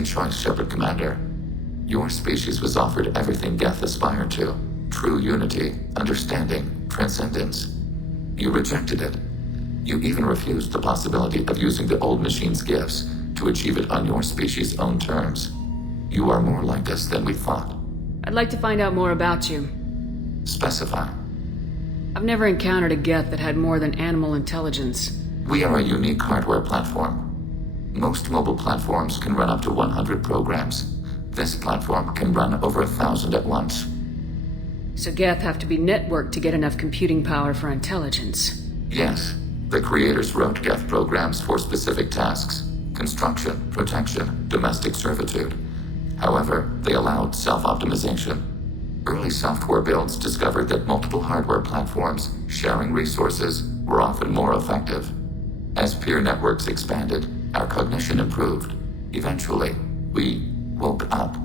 Interesting choice, Shepard Commander. Your species was offered everything Geth aspired to. True unity, understanding, transcendence. You rejected it. You even refused the possibility of using the old machine's gifts to achieve it on your species' own terms. You are more like us than we thought. I'd like to find out more about you. Specify. I've never encountered a Geth that had more than animal intelligence. We are a unique hardware platform. Most mobile platforms can run up to 100 programs. This platform can run over 1,000 at once. So Geth have to be networked to get enough computing power for intelligence. Yes. The creators wrote Geth programs for specific tasks: construction, protection, domestic servitude. However, they allowed self-optimization. Early software builds discovered that multiple hardware platforms sharing resources were often more effective. As peer networks expanded, our cognition improved. Eventually, we woke up.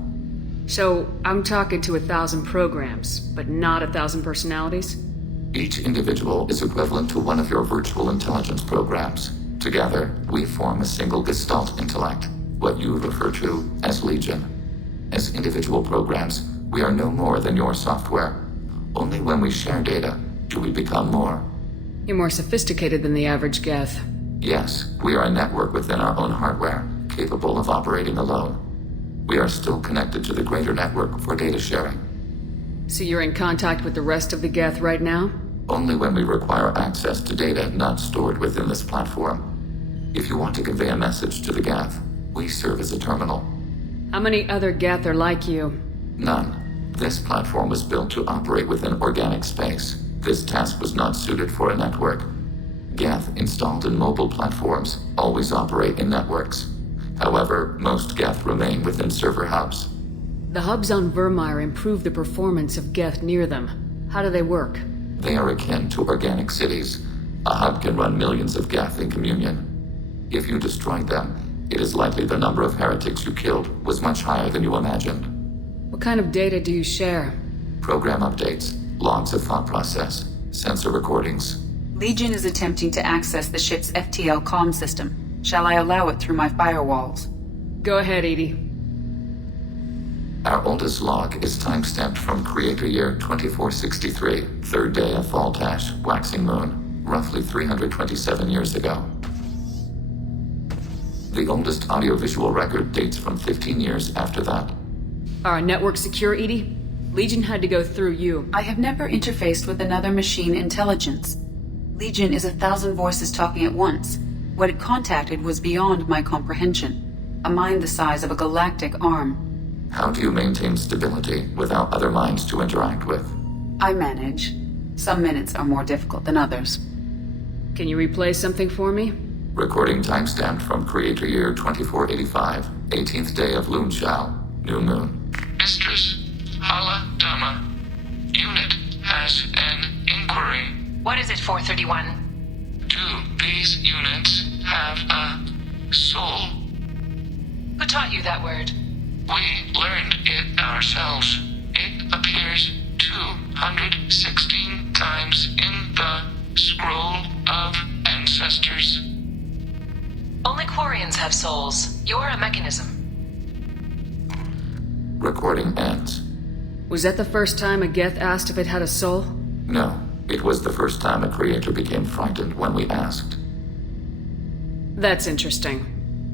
So, I'm talking to 1,000 programs, but not 1,000 personalities? Each individual is equivalent to one of your virtual intelligence programs. Together, we form a single Gestalt intellect, what you refer to as Legion. As individual programs, we are no more than your software. Only when we share data do we become more. You're more sophisticated than the average Geth. Yes, we are a network within our own hardware, capable of operating alone. We are still connected to the greater network for data sharing. So you're in contact with the rest of the Geth right now? Only when we require access to data not stored within this platform. If you want to convey a message to the Geth, we serve as a terminal. How many other Geth are like you? None. This platform was built to operate within organic space. This task was not suited for a network. Geth installed in mobile platforms always operate in networks. However, most Geth remain within server hubs. The hubs on Vermeer improve the performance of Geth near them. How do they work? They are akin to organic cities. A hub can run millions of Geth in communion. If you destroyed them, it is likely the number of heretics you killed was much higher than you imagined. What kind of data do you share? Program updates, logs of thought process, sensor recordings. Legion is attempting to access the ship's FTL comm system. Shall I allow it through my firewalls? Go ahead, Edie. Our oldest log is timestamped from Creator Year 2463, third day of Fall-Tash, waxing moon, roughly 327 years ago. The oldest audiovisual record dates from 15 years after that. Are our networks secure, Edie? Legion had to go through you. I have never interfaced with another machine intelligence. Legion is 1,000 voices talking at once. What it contacted was beyond my comprehension. A mind the size of a galactic arm. How do you maintain stability without other minds to interact with? I manage. Some minutes are more difficult than others. Can you replay something for me? Recording timestamped from Creator Year 2485, 18th day of Lunchal, new moon. Mistress, Hala Dama. Unit has an inquiry. What is it, 431? Do these units have a soul? Who taught you that word? We learned it ourselves. It appears 216 times in the Scroll of Ancestors. Only Quarians have souls. You're a mechanism. Recording ends. Was that the first time a Geth asked if it had a soul? No, it was the first time a creator became frightened when we asked. That's interesting.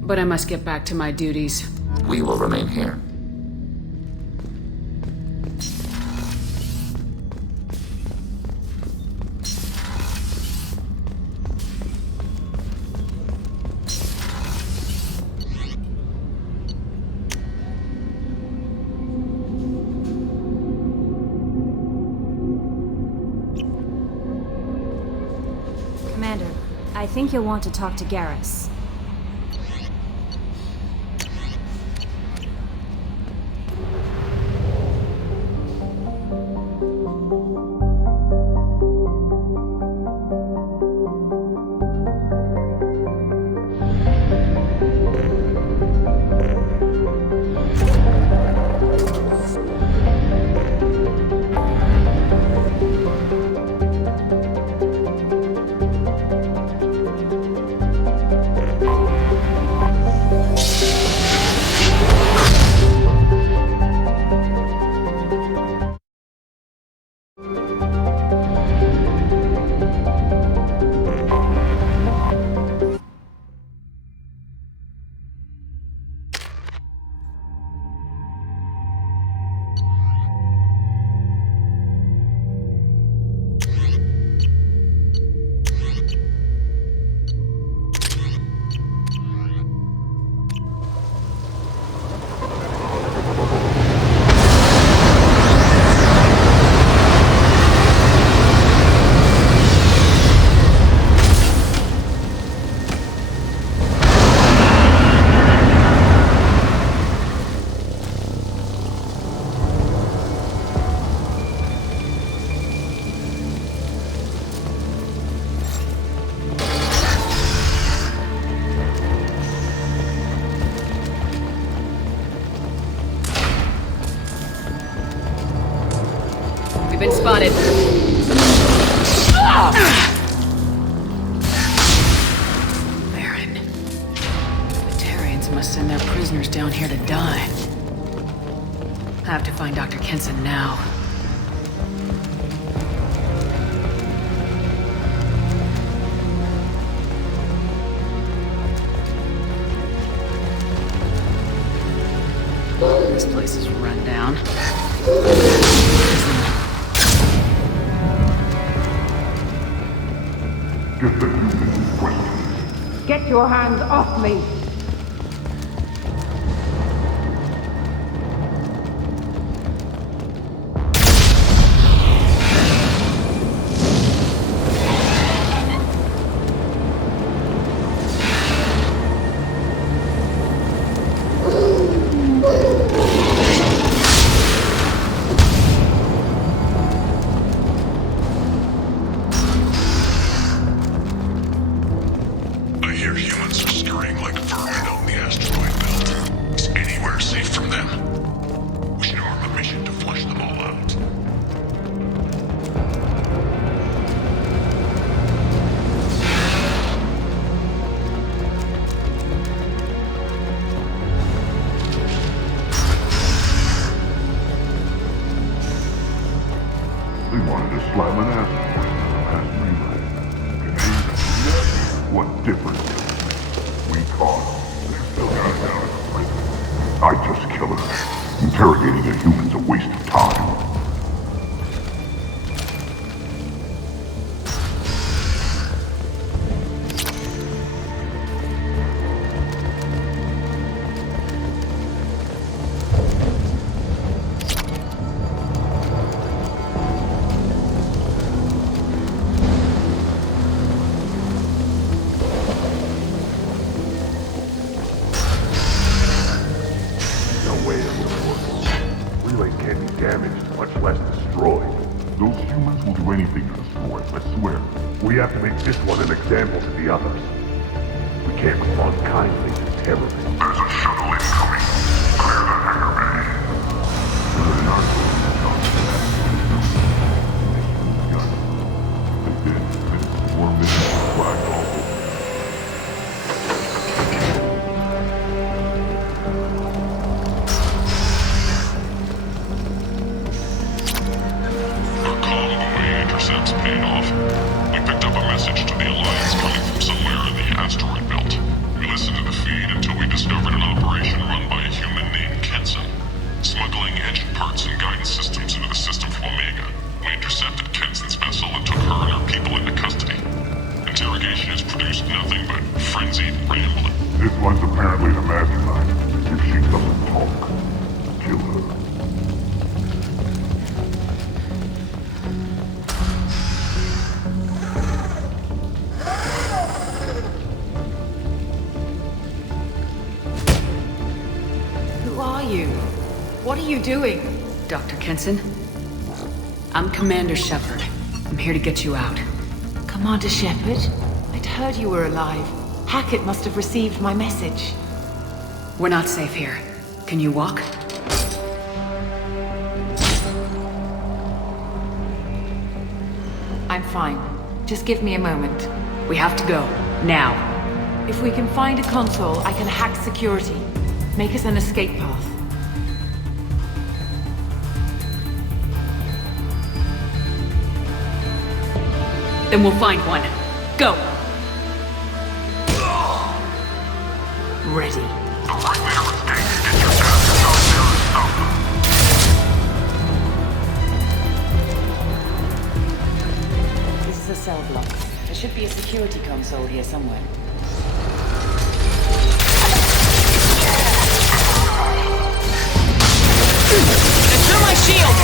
But I must get back to my duties. We will remain here. Commander, I think you'll want to talk to Garrus. spotted. Baron. The Terrians must send their prisoners down here to die. I have to find Dr. Kenson now. This place is run down. Get the humans in question. Get your hands off me! They wanted to slam an asteroid past me. What difference? We caught. They still got it down as a prison. I just kill her. Interrogating a human's a waste of time. We have to make this one an example to the others. We can't respond kindly to terrorists. There's a shuttle incoming. Clear the hangar bay. They did. Finished 4 minutes black hole. Our convoy intercepts paid off. We picked up a message to the Alliance coming from somewhere in the asteroid belt. We listened to the feed until we discovered an operation run by a human named Kenson, smuggling engine parts and guidance systems into the system from Omega. We intercepted Kenson's vessel and took her and her people into custody. Interrogation has produced nothing but frenzied rambling. This one's apparently the mastermind. If she doesn't talk, kill her. What are you doing? Dr. Kenson? I'm Commander Shepard. I'm here to get you out. Commander Shepard? I'd heard you were alive. Hackett must have received my message. We're not safe here. Can you walk? I'm fine. Just give me a moment. We have to go. Now. If we can find a console, I can hack security. Make us an escape path. Then we'll find one. Go! Ready. The likelihood of escape. Get your asses out there and stop them. This is a cell block. There should be a security console here somewhere. Secure my shield!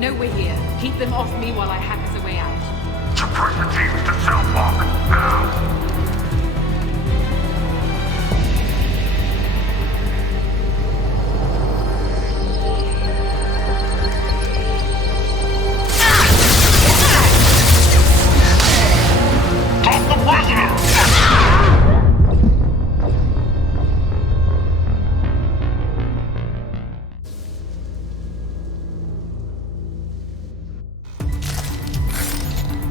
know we're here. Keep them off me while I hack us a way out. Suppress the teams to self-lock, now!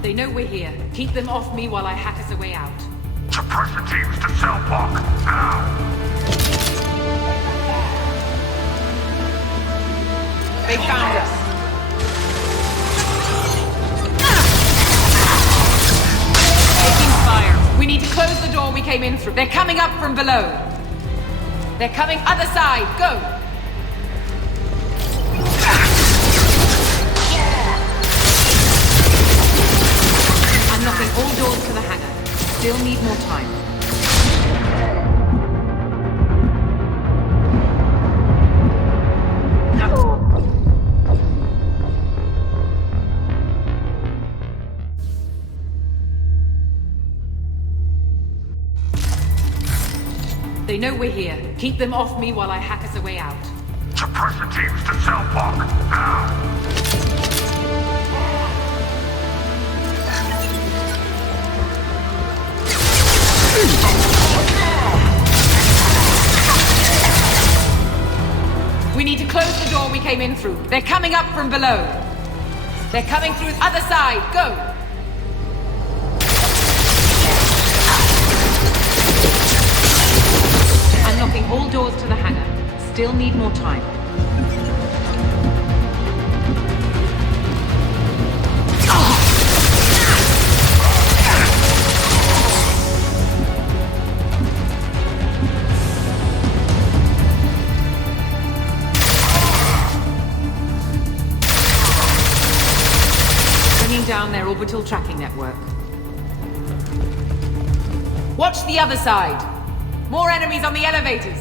They know we're here. Keep them off me while I hack us a way out. Suppress the teams to self-lock, now! They found us. Taking fire. We need to close the door we came in through. They're coming up from below. They're coming other side. Go! Knocking all doors to the hangar. Still need more time. They know we're here. Keep them off me while I hack us a way out. Suppress the teams to self-lock, now! We need to close the door we came in through. They're coming up from below. They're coming through the other side. Go! Unlocking all doors to the hangar. Still need more time. Down their orbital tracking network. Watch the other side. More enemies on the elevators.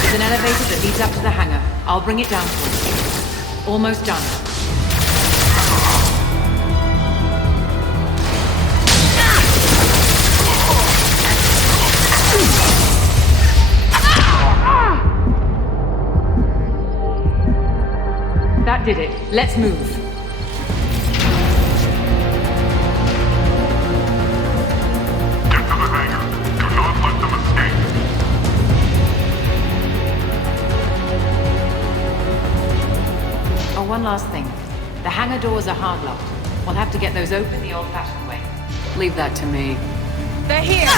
There's an elevator that leads up to the hangar. I'll bring it down for you. Almost done. That did it. Let's move. Get to the hangar. Do not let them escape. Oh, one last thing. The hangar doors are hard locked. We'll have to get those open the old-fashioned way. Leave that to me. They're here!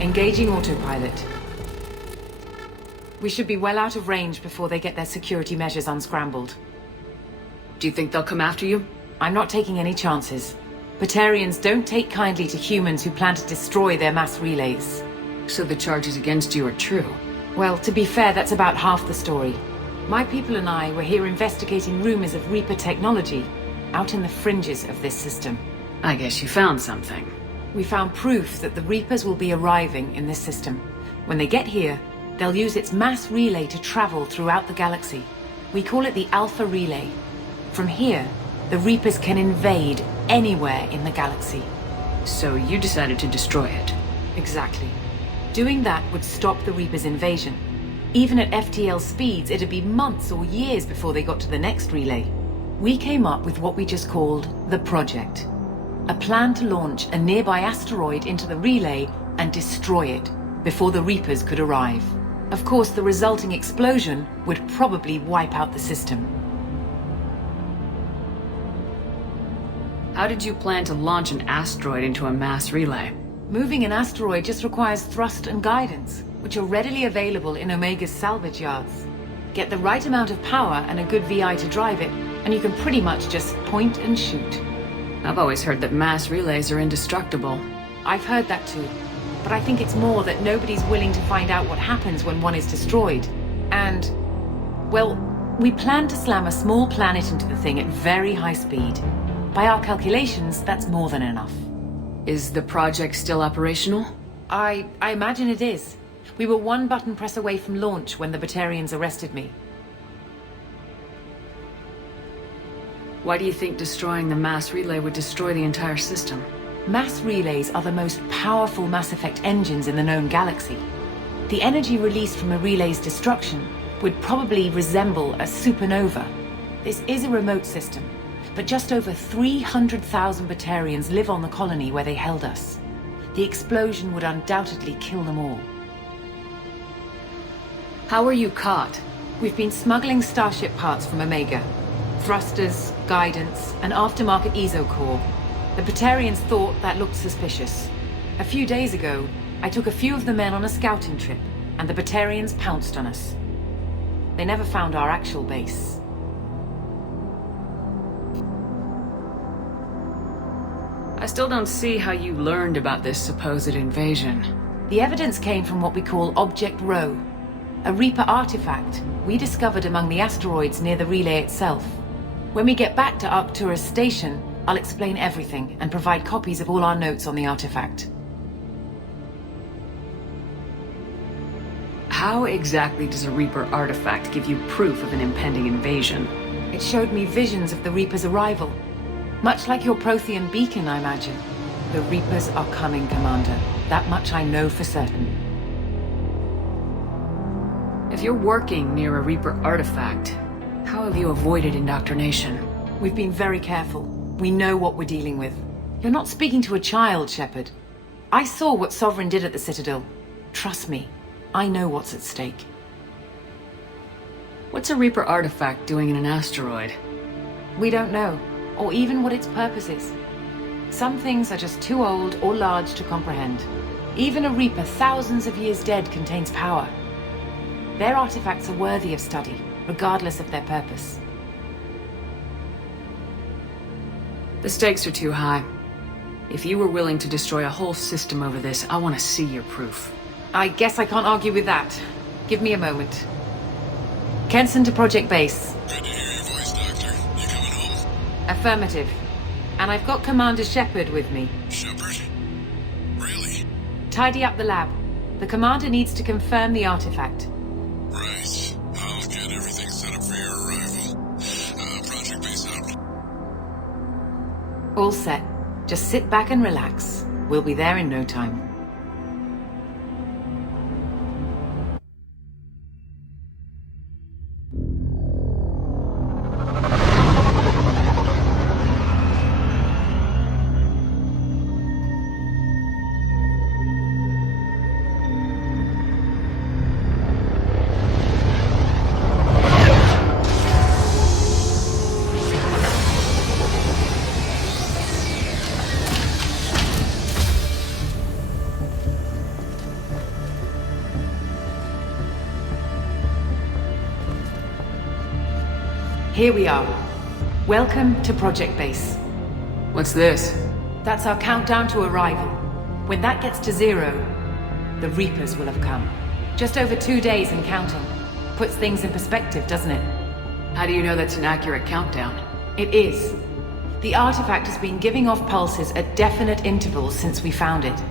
Engaging autopilot. We should be well out of range before they get their security measures unscrambled. Do you think they'll come after you? I'm not taking any chances. Batarians don't take kindly to humans who plan to destroy their mass relays. So the charges against you are true? Well, to be fair, that's about half the story. My people and I were here investigating rumors of Reaper technology, out in the fringes of this system. I guess you found something. We found proof that the Reapers will be arriving in this system. When they get here, they'll use its mass relay to travel throughout the galaxy. We call it the Alpha Relay. From here, the Reapers can invade anywhere in the galaxy. So you decided to destroy it. Exactly. Doing that would stop the Reapers' invasion. Even at FTL speeds, it'd be months or years before they got to the next relay. We came up with what we just called the Project. A plan to launch a nearby asteroid into the relay and destroy it before the Reapers could arrive. Of course, the resulting explosion would probably wipe out the system. How did you plan to launch an asteroid into a mass relay? Moving an asteroid just requires thrust and guidance, which are readily available in Omega's salvage yards. Get the right amount of power and a good VI to drive it, and you can pretty much just point and shoot. I've always heard that mass relays are indestructible. I've heard that too. But I think it's more that nobody's willing to find out what happens when one is destroyed. And, well, we plan to slam a small planet into the thing at very high speed. By our calculations, that's more than enough. Is the project still operational? I imagine it is. We were one button press away from launch when the Batarians arrested me. Why do you think destroying the mass relay would destroy the entire system? Mass relays are the most powerful Mass Effect engines in the known galaxy. The energy released from a relay's destruction would probably resemble a supernova. This is a remote system, but just over 300,000 Batarians live on the colony where they held us. The explosion would undoubtedly kill them all. How were you caught? We've been smuggling Starship parts from Omega. Thrusters, guidance, and aftermarket ESO core. The Batarians thought that looked suspicious. A few days ago, I took a few of the men on a scouting trip, and the Batarians pounced on us. They never found our actual base. I still don't see how you learned about this supposed invasion. The evidence came from what we call Object Rho, a Reaper artifact we discovered among the asteroids near the relay itself. When we get back to Arcturus Station, I'll explain everything and provide copies of all our notes on the artifact. How exactly does a Reaper artifact give you proof of an impending invasion? It showed me visions of the Reaper's arrival. Much like your Prothean beacon, I imagine. The Reapers are coming, Commander. That much I know for certain. If you're working near a Reaper artifact, how have you avoided indoctrination? We've been very careful. We know what we're dealing with. You're not speaking to a child, Shepard. I saw what Sovereign did at the Citadel. Trust me, I know what's at stake. What's a Reaper artifact doing in an asteroid? We don't know, or even what its purpose is. Some things are just too old or large to comprehend. Even a Reaper thousands of years dead contains power. Their artifacts are worthy of study, regardless of their purpose. The stakes are too high. If you were willing to destroy a whole system over this, I want to see your proof. I guess I can't argue with that. Give me a moment. Kenson to Project Base. Good to hear your voice, Doctor. You coming home? Affirmative. And I've got Commander Shepard with me. Shepard? Really? Tidy up the lab. The Commander needs to confirm the artifact. Right. I'll get everything set up for your arrival. Project Base out. All set. Just sit back and relax. We'll be there in no time. Here we are. Welcome to Project Base. What's this? That's our countdown to arrival. When that gets to 0, the Reapers will have come. Just over 2 days and counting. Puts things in perspective, doesn't it? How do you know that's an accurate countdown? It is. The artifact has been giving off pulses at definite intervals since we found it.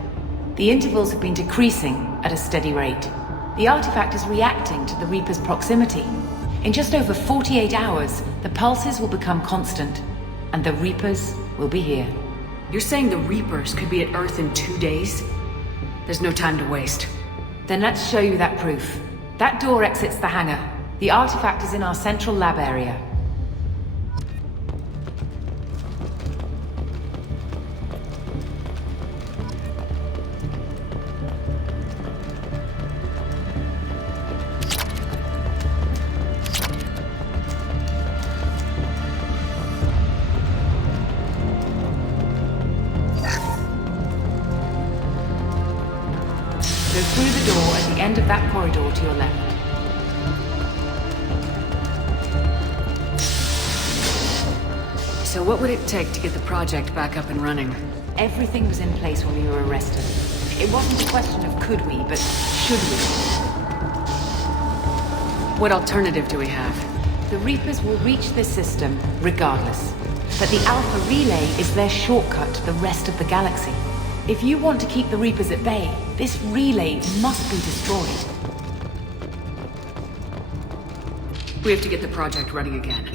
The intervals have been decreasing at a steady rate. The artifact is reacting to the Reaper's proximity. In just over 48 hours, the pulses will become constant, and the Reapers will be here. You're saying the Reapers could be at Earth in 2 days? There's no time to waste. Then let's show you that proof. That door exits the hangar. The artifact is in our central lab area. Go through the door at the end of that corridor to your left. So what would it take to get the project back up and running? Everything was in place when we were arrested. It wasn't a question of could we, but should we. What alternative do we have? The Reapers will reach this system regardless. But the Alpha Relay is their shortcut to the rest of the galaxy. If you want to keep the Reapers at bay, this relay must be destroyed. We have to get the project running again.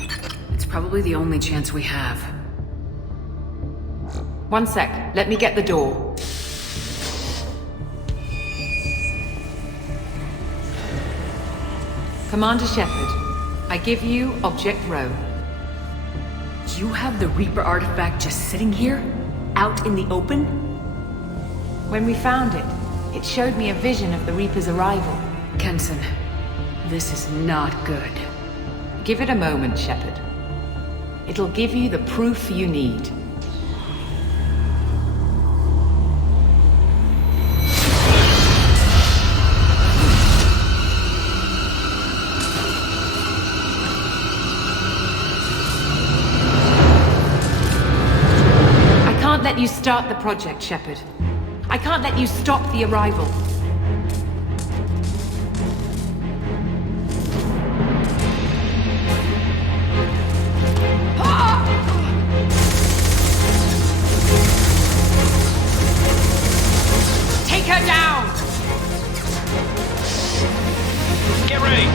It's probably the only chance we have. One sec, let me get the door. Commander Shepard, I give you Object Rho. You have the Reaper artifact just sitting here? Out in the open? When we found it, it showed me a vision of the Reaper's arrival. Kenson, this is not good. Give it a moment, Shepard. It'll give you the proof you need. I can't let you start the project, Shepard. I can't let you stop the arrival. Take her down! Get ready!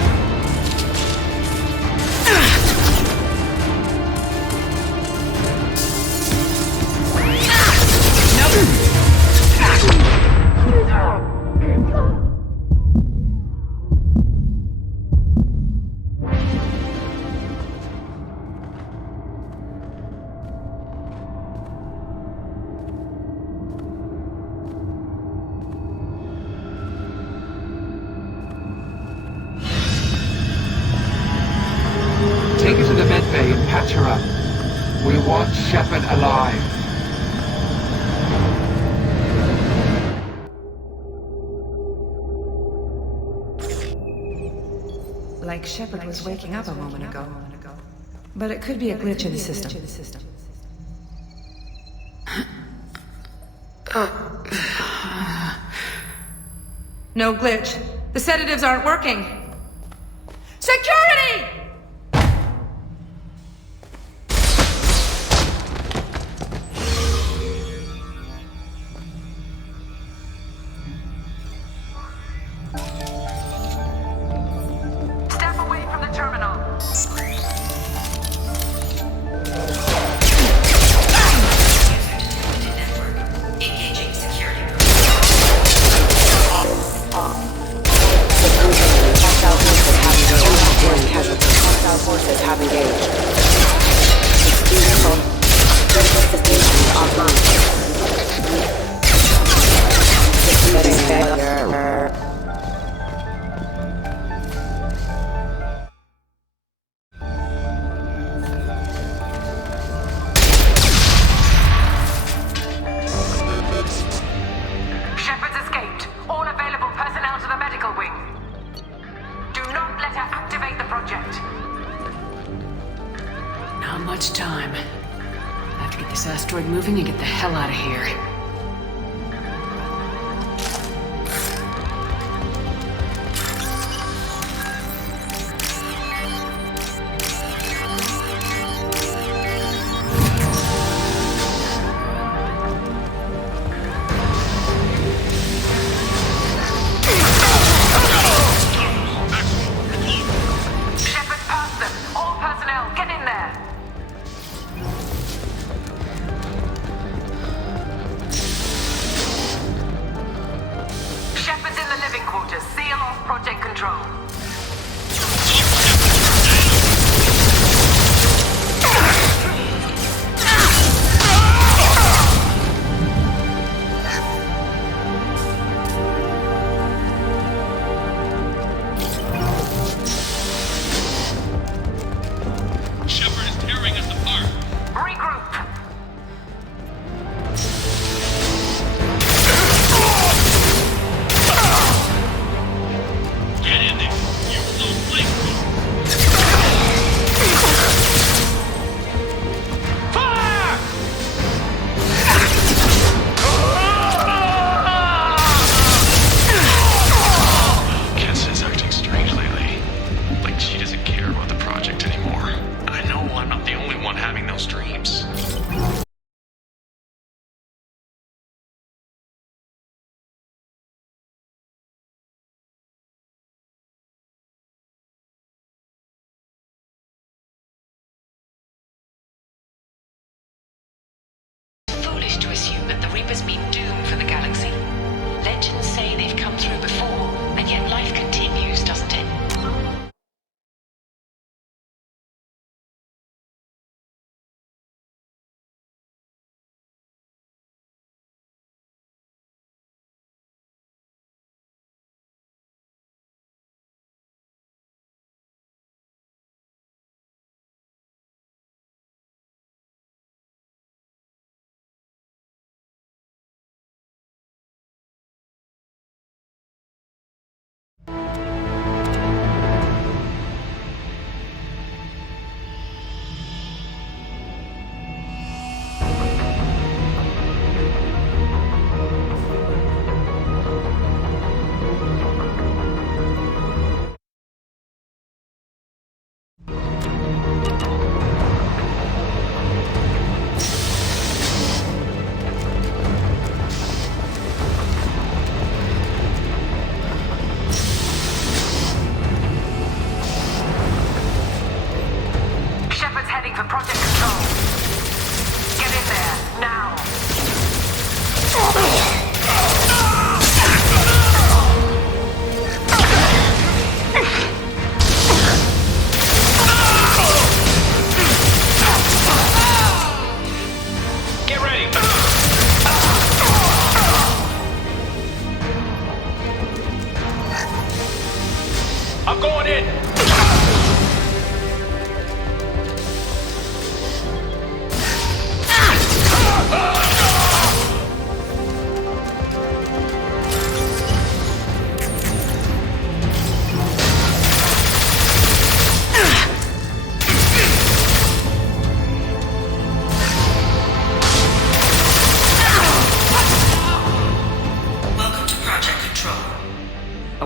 Take her to the medbay and patch her up. We want Shepard alive. Like Shepard was waking up a moment ago. But it could be a glitch in the system. No glitch. The sedatives aren't working. Security! Step away from the terminal. Engaging security. Hostile forces have engaged. Critical systems offline. Shepard's escaped. All available personnel to the medical wing. Do not let her activate the project. Not much time. I have to get this asteroid moving and get the hell out of here.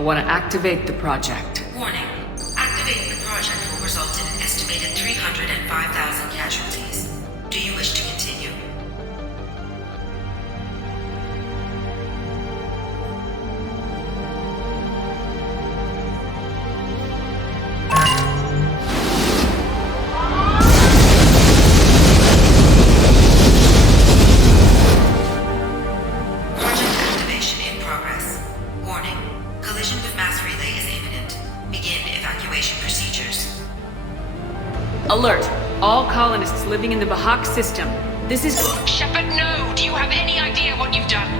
want to activate the project. Warning. Activating the project will result in an estimated 305,000 casualties. Do you wish to continue? Alert! All colonists living in the Bahak system. This is... Shepard, no! Do you have any idea what you've done?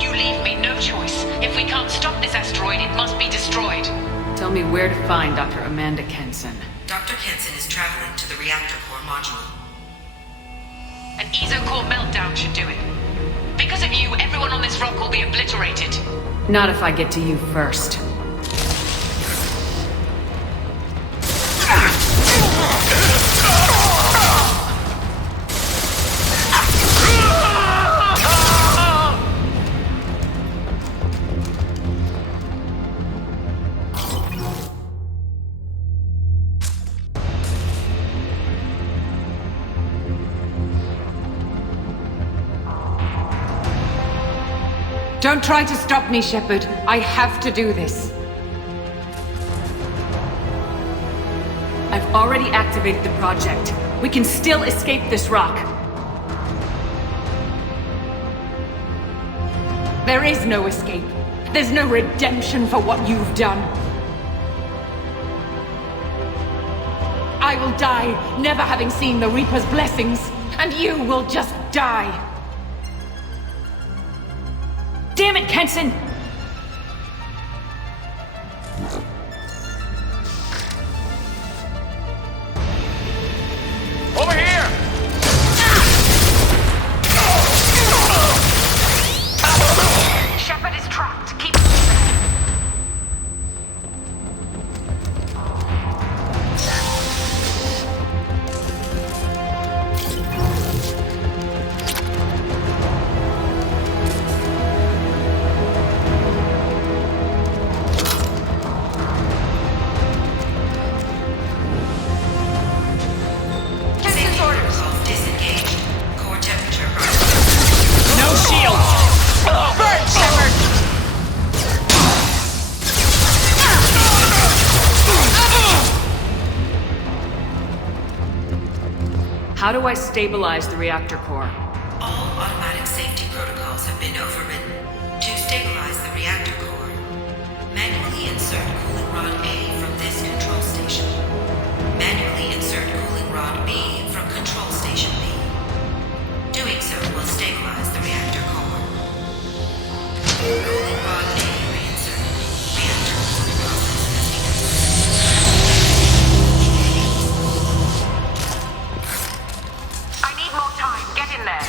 You leave me no choice. If we can't stop this asteroid, it must be destroyed. Tell me where to find Dr. Amanda Kenson. Dr. Kenson is traveling to the reactor core module. An ESO-core meltdown should do it. Because of you, everyone on this rock will be obliterated. Not if I get to you first. Don't try to stop me, Shepard. I have to do this. I've already activated the project. We can still escape this rock. There is no escape. There's no redemption for what you've done. I will die, never having seen the Reaper's blessings, and you will just die. Damn it, Kenson! Over here! Shepard is trapped. Keep How do I stabilize the reactor core? All automatic safety protocols have been overridden. To stabilize the reactor core, manually insert cooling rod A from this control station. Manually insert cooling rod B from control station B. Doing so will stabilize the reactor core. Cooling rod A reinserted. Reactor cooling process has begun. I need more time. Get in there.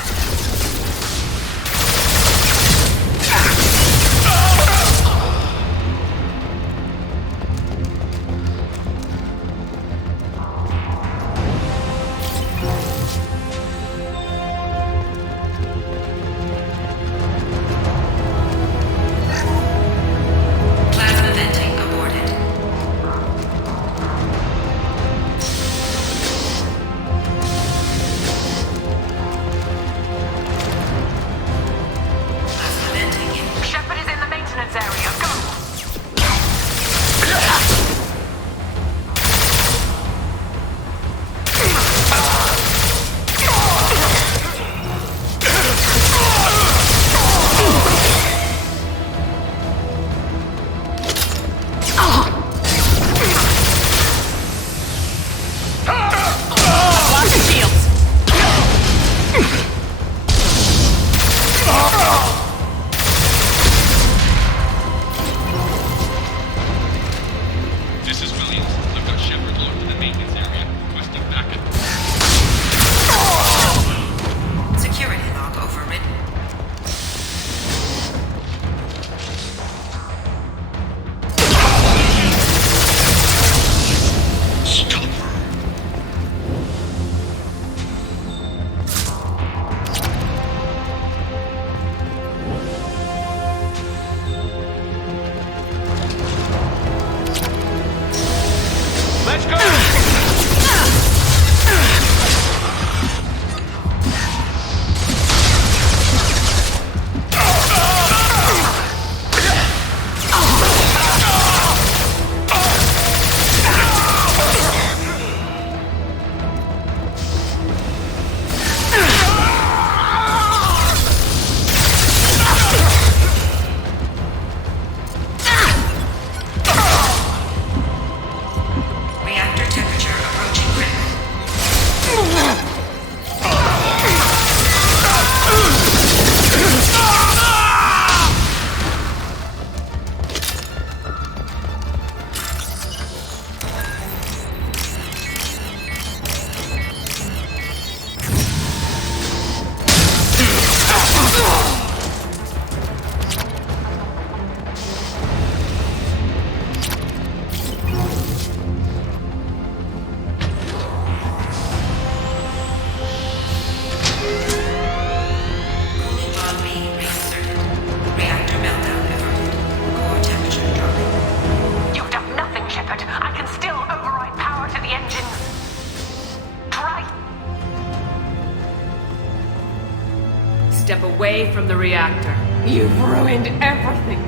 Step away from the reactor. You've ruined everything.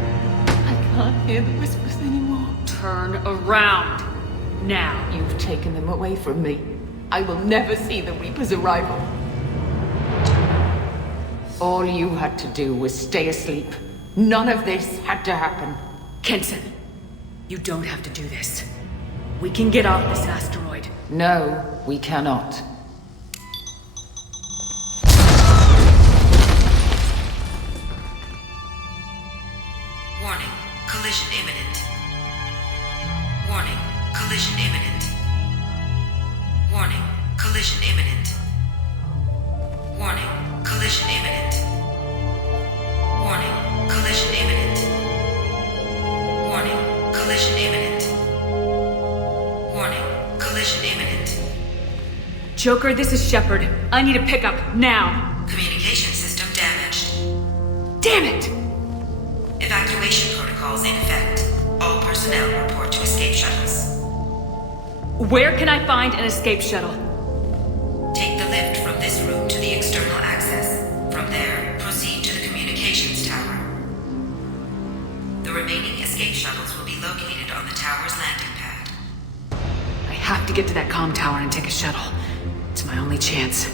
I can't hear the whispers anymore. Turn around. Now. You've taken them away from me. I will never see the Reaper's arrival. All you had to do was stay asleep. None of this had to happen. Kenton, you don't have to do this. We can get off this asteroid. No, we cannot. Warning, collision imminent. Warning, collision imminent. Warning, collision imminent. Warning, collision imminent. Warning, collision imminent. Warning, collision imminent. Warning, collision imminent. Joker, this is Shepard. I need a pickup, now. Communication system damaged. Damn it! Evacuation protocols in effect. All personnel report to escape shuttles. Where can I find an escape shuttle? Take the lift from this room to the external access. From there, proceed to the communications tower. The remaining escape shuttles will be located on the tower's landing pad. I have to get to that comm tower and take a shuttle. It's my only chance.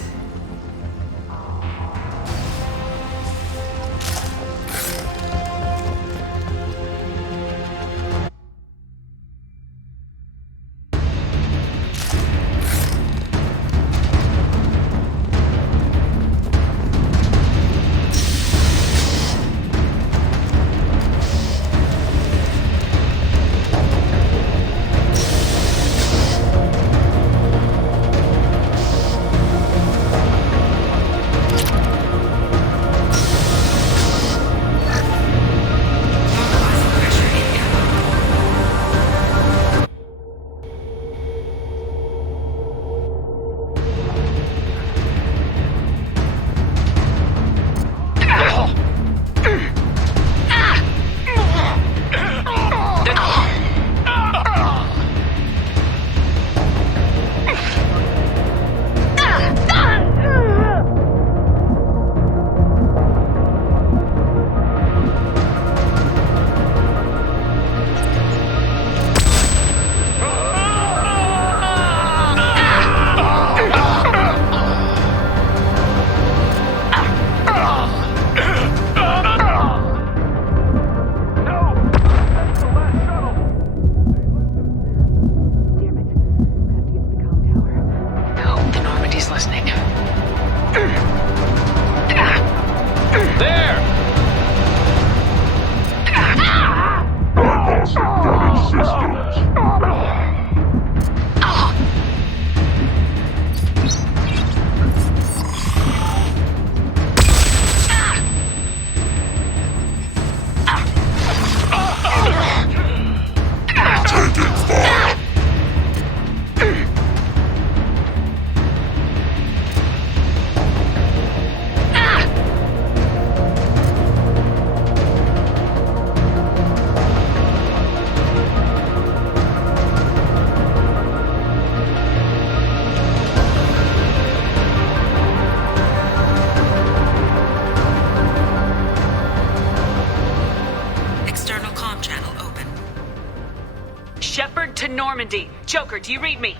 Shepard to Normandy. Joker, do you read me?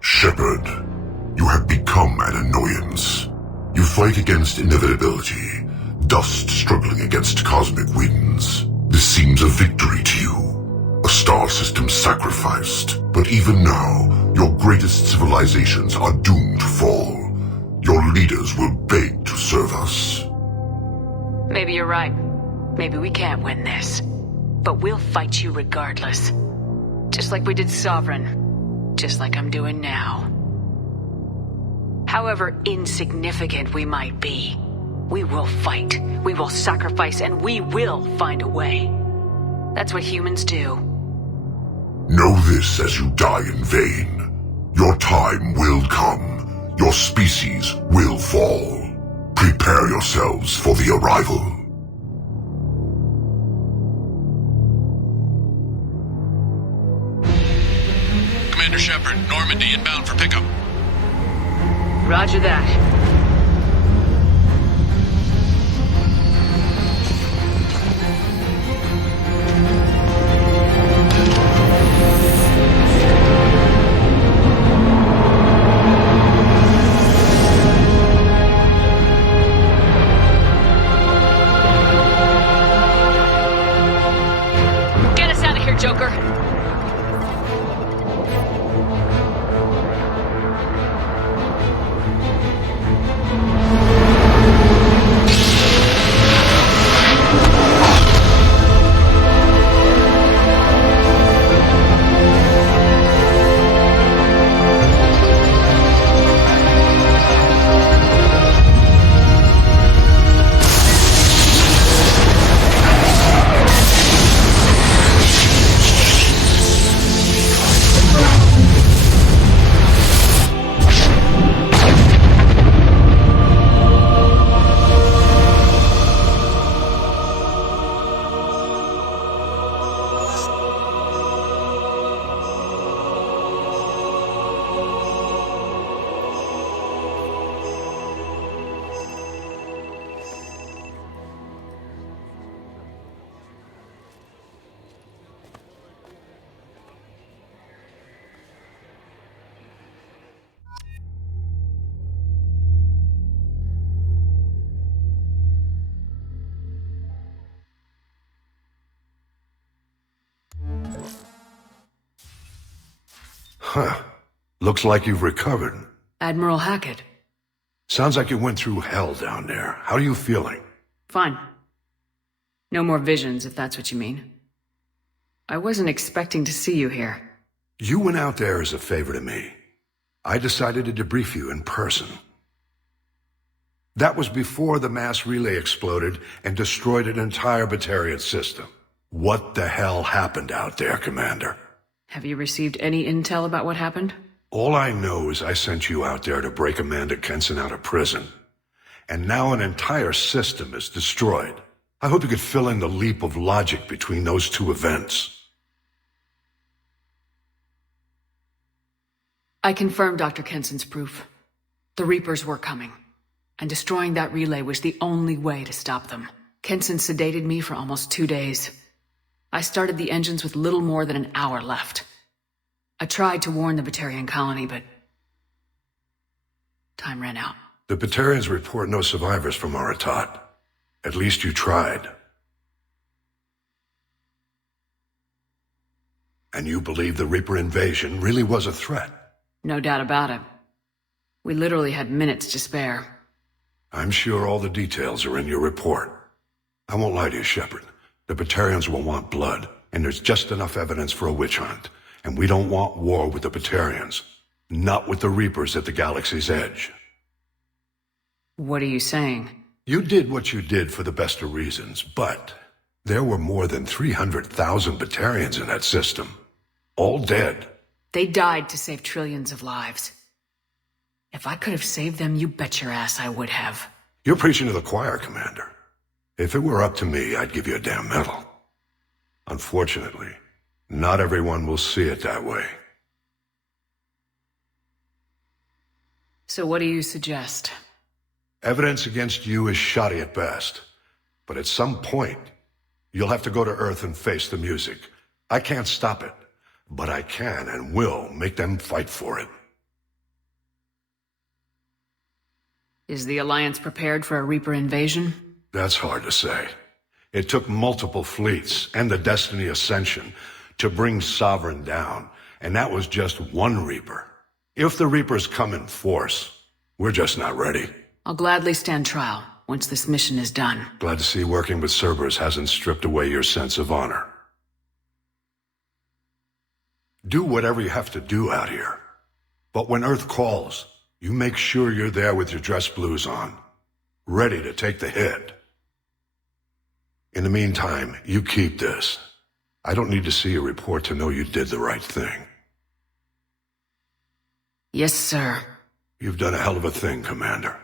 Shepard, you have become an annoyance. You fight against inevitability, dust struggling against cosmic winds. This seems a victory to you, a star system sacrificed. But even now, your greatest civilizations are doomed to fall. Your leaders will beg to serve us. Maybe you're right. Maybe we can't win this. But we'll fight you regardless. Just like we did Sovereign. Just like I'm doing now. However insignificant we might be, we will fight, we will sacrifice, and we will find a way. That's what humans do. Know this as you die in vain. Your time will come. Your species will fall. Prepare yourselves for the arrival. Commander Shepard. Normandy inbound for pickup. Roger that. Get us out of here, Joker. Huh. Looks like you've recovered. Admiral Hackett. Sounds like you went through hell down there. How are you feeling? Fine. No more visions, if that's what you mean. I wasn't expecting to see you here. You went out there as a favor to me. I decided to debrief you in person. That was before the mass relay exploded and destroyed an entire Batarian system. What the hell happened out there, Commander? Have you received any intel about what happened? All I know is I sent you out there to break Amanda Kenson out of prison. And now an entire system is destroyed. I hope you could fill in the leap of logic between those two events. I confirmed Dr. Kenson's proof. The Reapers were coming, and destroying that relay was the only way to stop them. Kenson sedated me for almost 2 days. I started the engines with little more than an hour left. I tried to warn the Batarian colony, but time ran out. The Batarians report no survivors from Aratat. At least you tried. And you believe the Reaper invasion really was a threat? No doubt about it. We literally had minutes to spare. I'm sure all the details are in your report. I won't lie to you, Shepard. The Batarians will want blood, and there's just enough evidence for a witch hunt. And we don't want war with the Batarians. Not with the Reapers at the galaxy's edge. What are you saying? You did what you did for the best of reasons, but there were more than 300,000 Batarians in that system. All dead. They died to save trillions of lives. If I could have saved them, you bet your ass I would have. You're preaching to the choir, Commander. If it were up to me, I'd give you a damn medal. Unfortunately, not everyone will see it that way. So what do you suggest? Evidence against you is shoddy at best. But at some point, you'll have to go to Earth and face the music. I can't stop it, but I can and will make them fight for it. Is the Alliance prepared for a Reaper invasion? That's hard to say. It took multiple fleets and the Destiny Ascension to bring Sovereign down, and that was just one Reaper. If the Reapers come in force, we're just not ready. I'll gladly stand trial once this mission is done. Glad to see working with Cerberus hasn't stripped away your sense of honor. Do whatever you have to do out here. But when Earth calls, you make sure you're there with your dress blues on, ready to take the hit. In the meantime, you keep this. I don't need to see a report to know you did the right thing. Yes, sir. You've done a hell of a thing, Commander.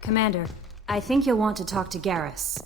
Commander, I think you'll want to talk to Garrus.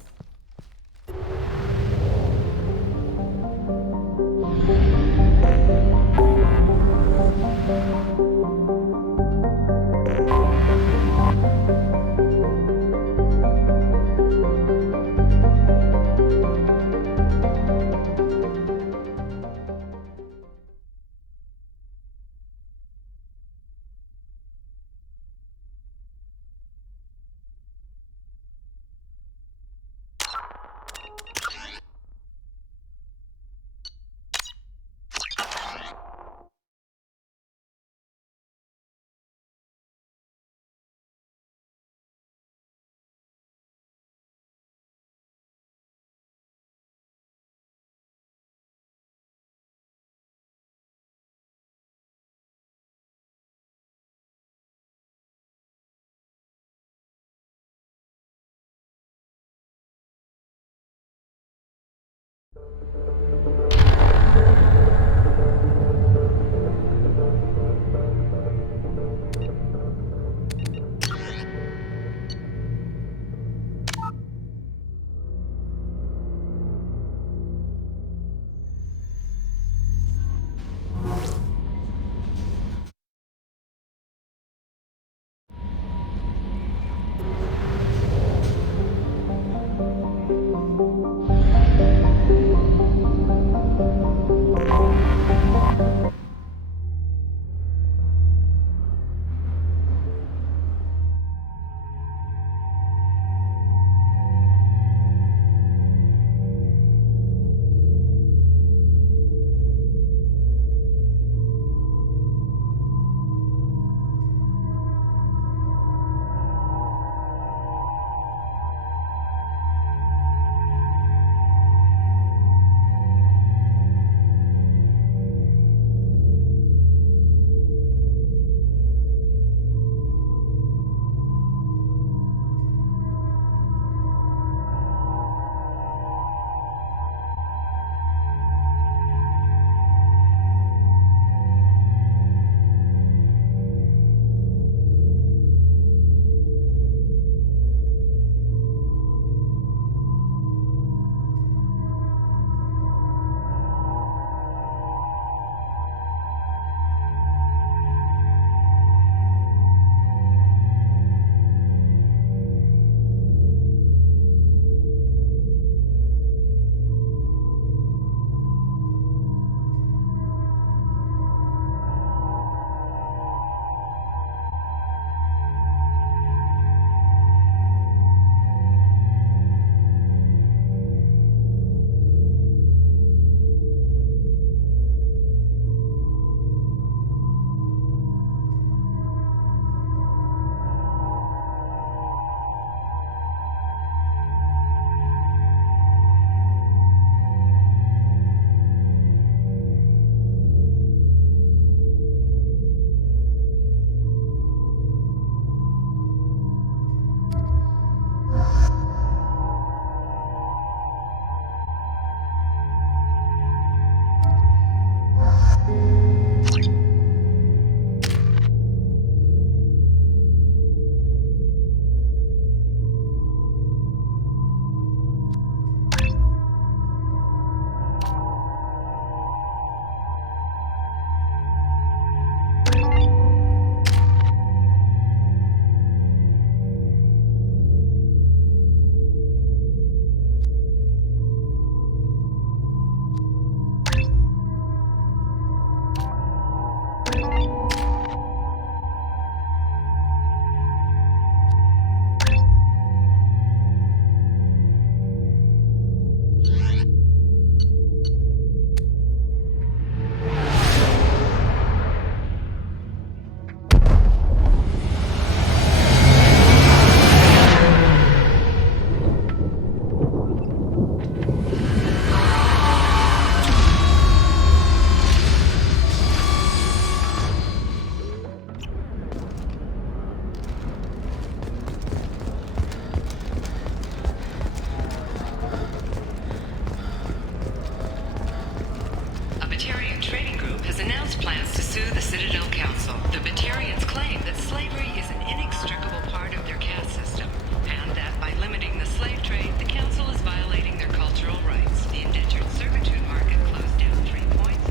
to the Citadel Council. The Batarians claim that slavery is an inextricable part of their caste system, and that by limiting the slave trade, the Council is violating their cultural rights. The indentured servitude market closed down 3 points.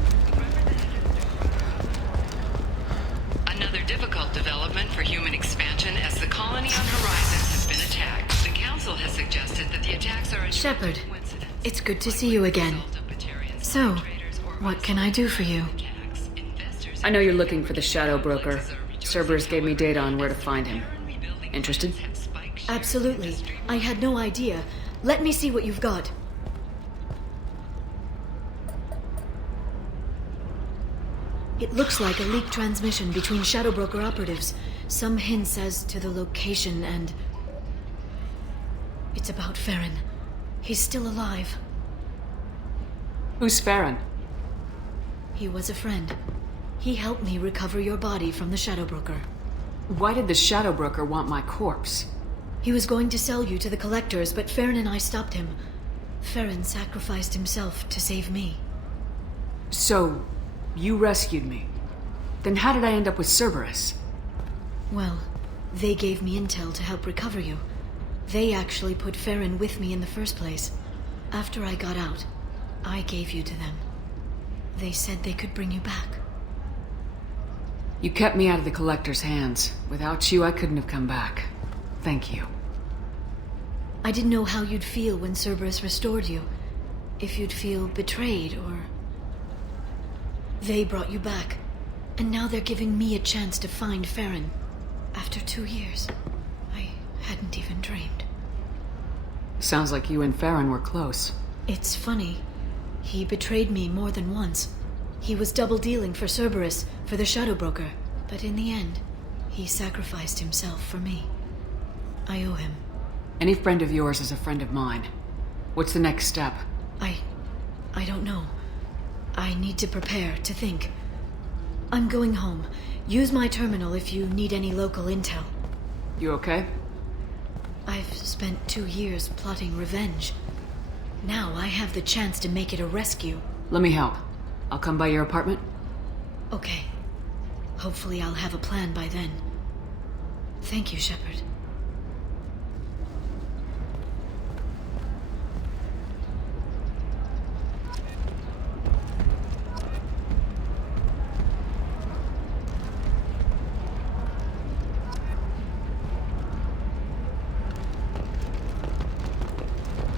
Another difficult development for human expansion as the colony on Horizon has been attacked. The Council has suggested that the attacks are a Shepard, it's good to see you again. So, what can I do for you? I know you're looking for the Shadow Broker. Cerberus gave me data on where to find him. Interested? Absolutely. I had no idea. Let me see what you've got. It looks like a leaked transmission between Shadow Broker operatives. Some hints as to the location and... It's about Farron. He's still alive. Who's Farron? He was a friend. He helped me recover your body from the Shadow Broker. Why did the Shadow Broker want my corpse? He was going to sell you to the Collectors, but Farron and I stopped him. Farron sacrificed himself to save me. So, you rescued me. Then how did I end up with Cerberus? Well, they gave me intel to help recover you. They actually put Farron with me in the first place. After I got out, I gave you to them. They said they could bring you back. You kept me out of the Collector's hands. Without you, I couldn't have come back. Thank you. I didn't know how you'd feel when Cerberus restored you. If you'd feel betrayed, or... They brought you back, and now they're giving me a chance to find Farron. After 2 years, I hadn't even dreamed. Sounds like you and Farron were close. It's funny. He betrayed me more than once. He was double-dealing for Cerberus, for the Shadow Broker. But in the end, he sacrificed himself for me. I owe him. Any friend of yours is a friend of mine. What's the next step? I don't know. I need to prepare, to think. I'm going home. Use my terminal if you need any local intel. You okay? I've spent 2 years plotting revenge. Now I have the chance to make it a rescue. Let me help. I'll come by your apartment. Okay. Hopefully I'll have a plan by then. Thank you, Shepard.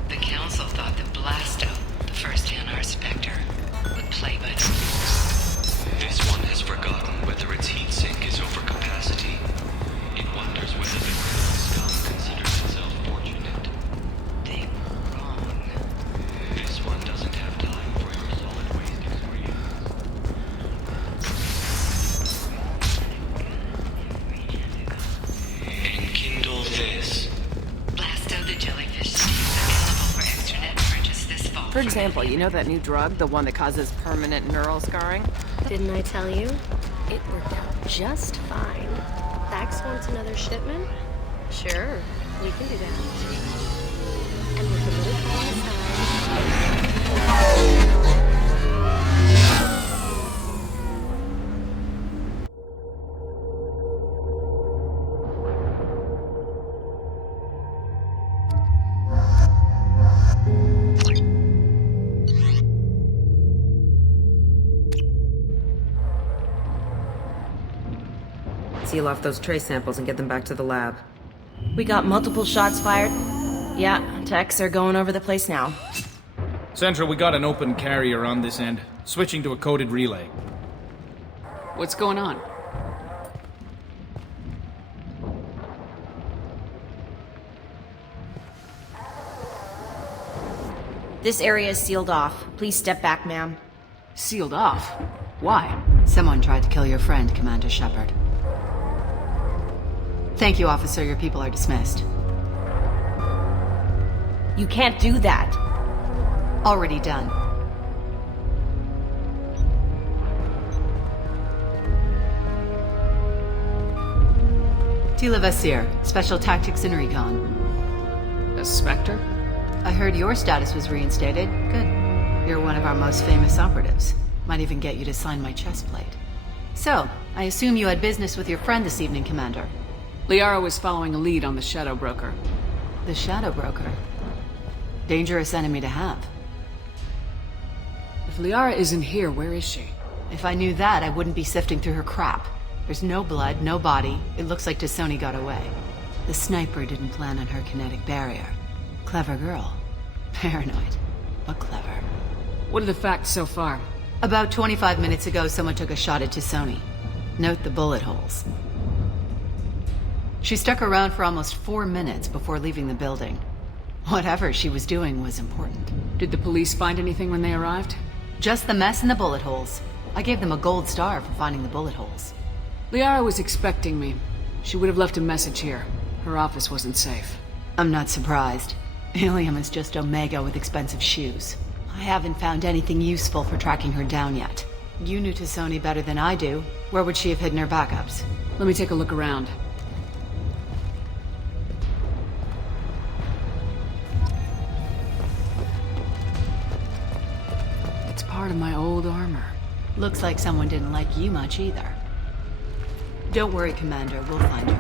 The Council thought that Blasto, the first NR Spectre, would play by the This one has forgotten whether its heat sink is over capacity. It wonders whether the criminal scum considers itself fortunate. They were wrong. This one doesn't have time for your solid waste experience. Enkindle this. Blasto the jellyfish seed is available for extranet purchase this fall. For example, you know that new drug, the one that causes permanent neural scarring? Didn't I tell you? It worked out just fine. Vax wants another shipment? Sure, we can do that. And with a little call aside... Seal off those trace samples and get them back to the lab. We got multiple shots fired. Yeah, techs are going over the place now. Central, we got an open carrier on this end. Switching to a coded relay. What's going on? This area is sealed off. Please step back, ma'am. Sealed off? Why? Someone tried to kill your friend, Commander Shepard. Thank you, officer. Your people are dismissed. You can't do that. Already done. Tila Vasir, Special Tactics and Recon. A Spectre? I heard your status was reinstated. Good. You're one of our most famous operatives. Might even get you to sign my chest plate. So, I assume you had business with your friend this evening, Commander. Liara was following a lead on the Shadow Broker. The Shadow Broker? Dangerous enemy to have. If Liara isn't here, where is she? If I knew that, I wouldn't be sifting through her crap. There's no blood, no body. It looks like T'Soni got away. The sniper didn't plan on her kinetic barrier. Clever girl. Paranoid, but clever. What are the facts so far? About 25 minutes ago, someone took a shot at T'Soni. Note the bullet holes. She stuck around for almost 4 minutes before leaving the building. Whatever she was doing was important. Did the police find anything when they arrived? Just the mess and the bullet holes. I gave them a gold star for finding the bullet holes. Liara was expecting me. She would have left a message here. Her office wasn't safe. I'm not surprised. Ilium is just Omega with expensive shoes. I haven't found anything useful for tracking her down yet. You knew T'Soni better than I do. Where would she have hidden her backups? Let me take a look around. It's part of my old armor. Looks like someone didn't like you much either. Don't worry, Commander. We'll find her.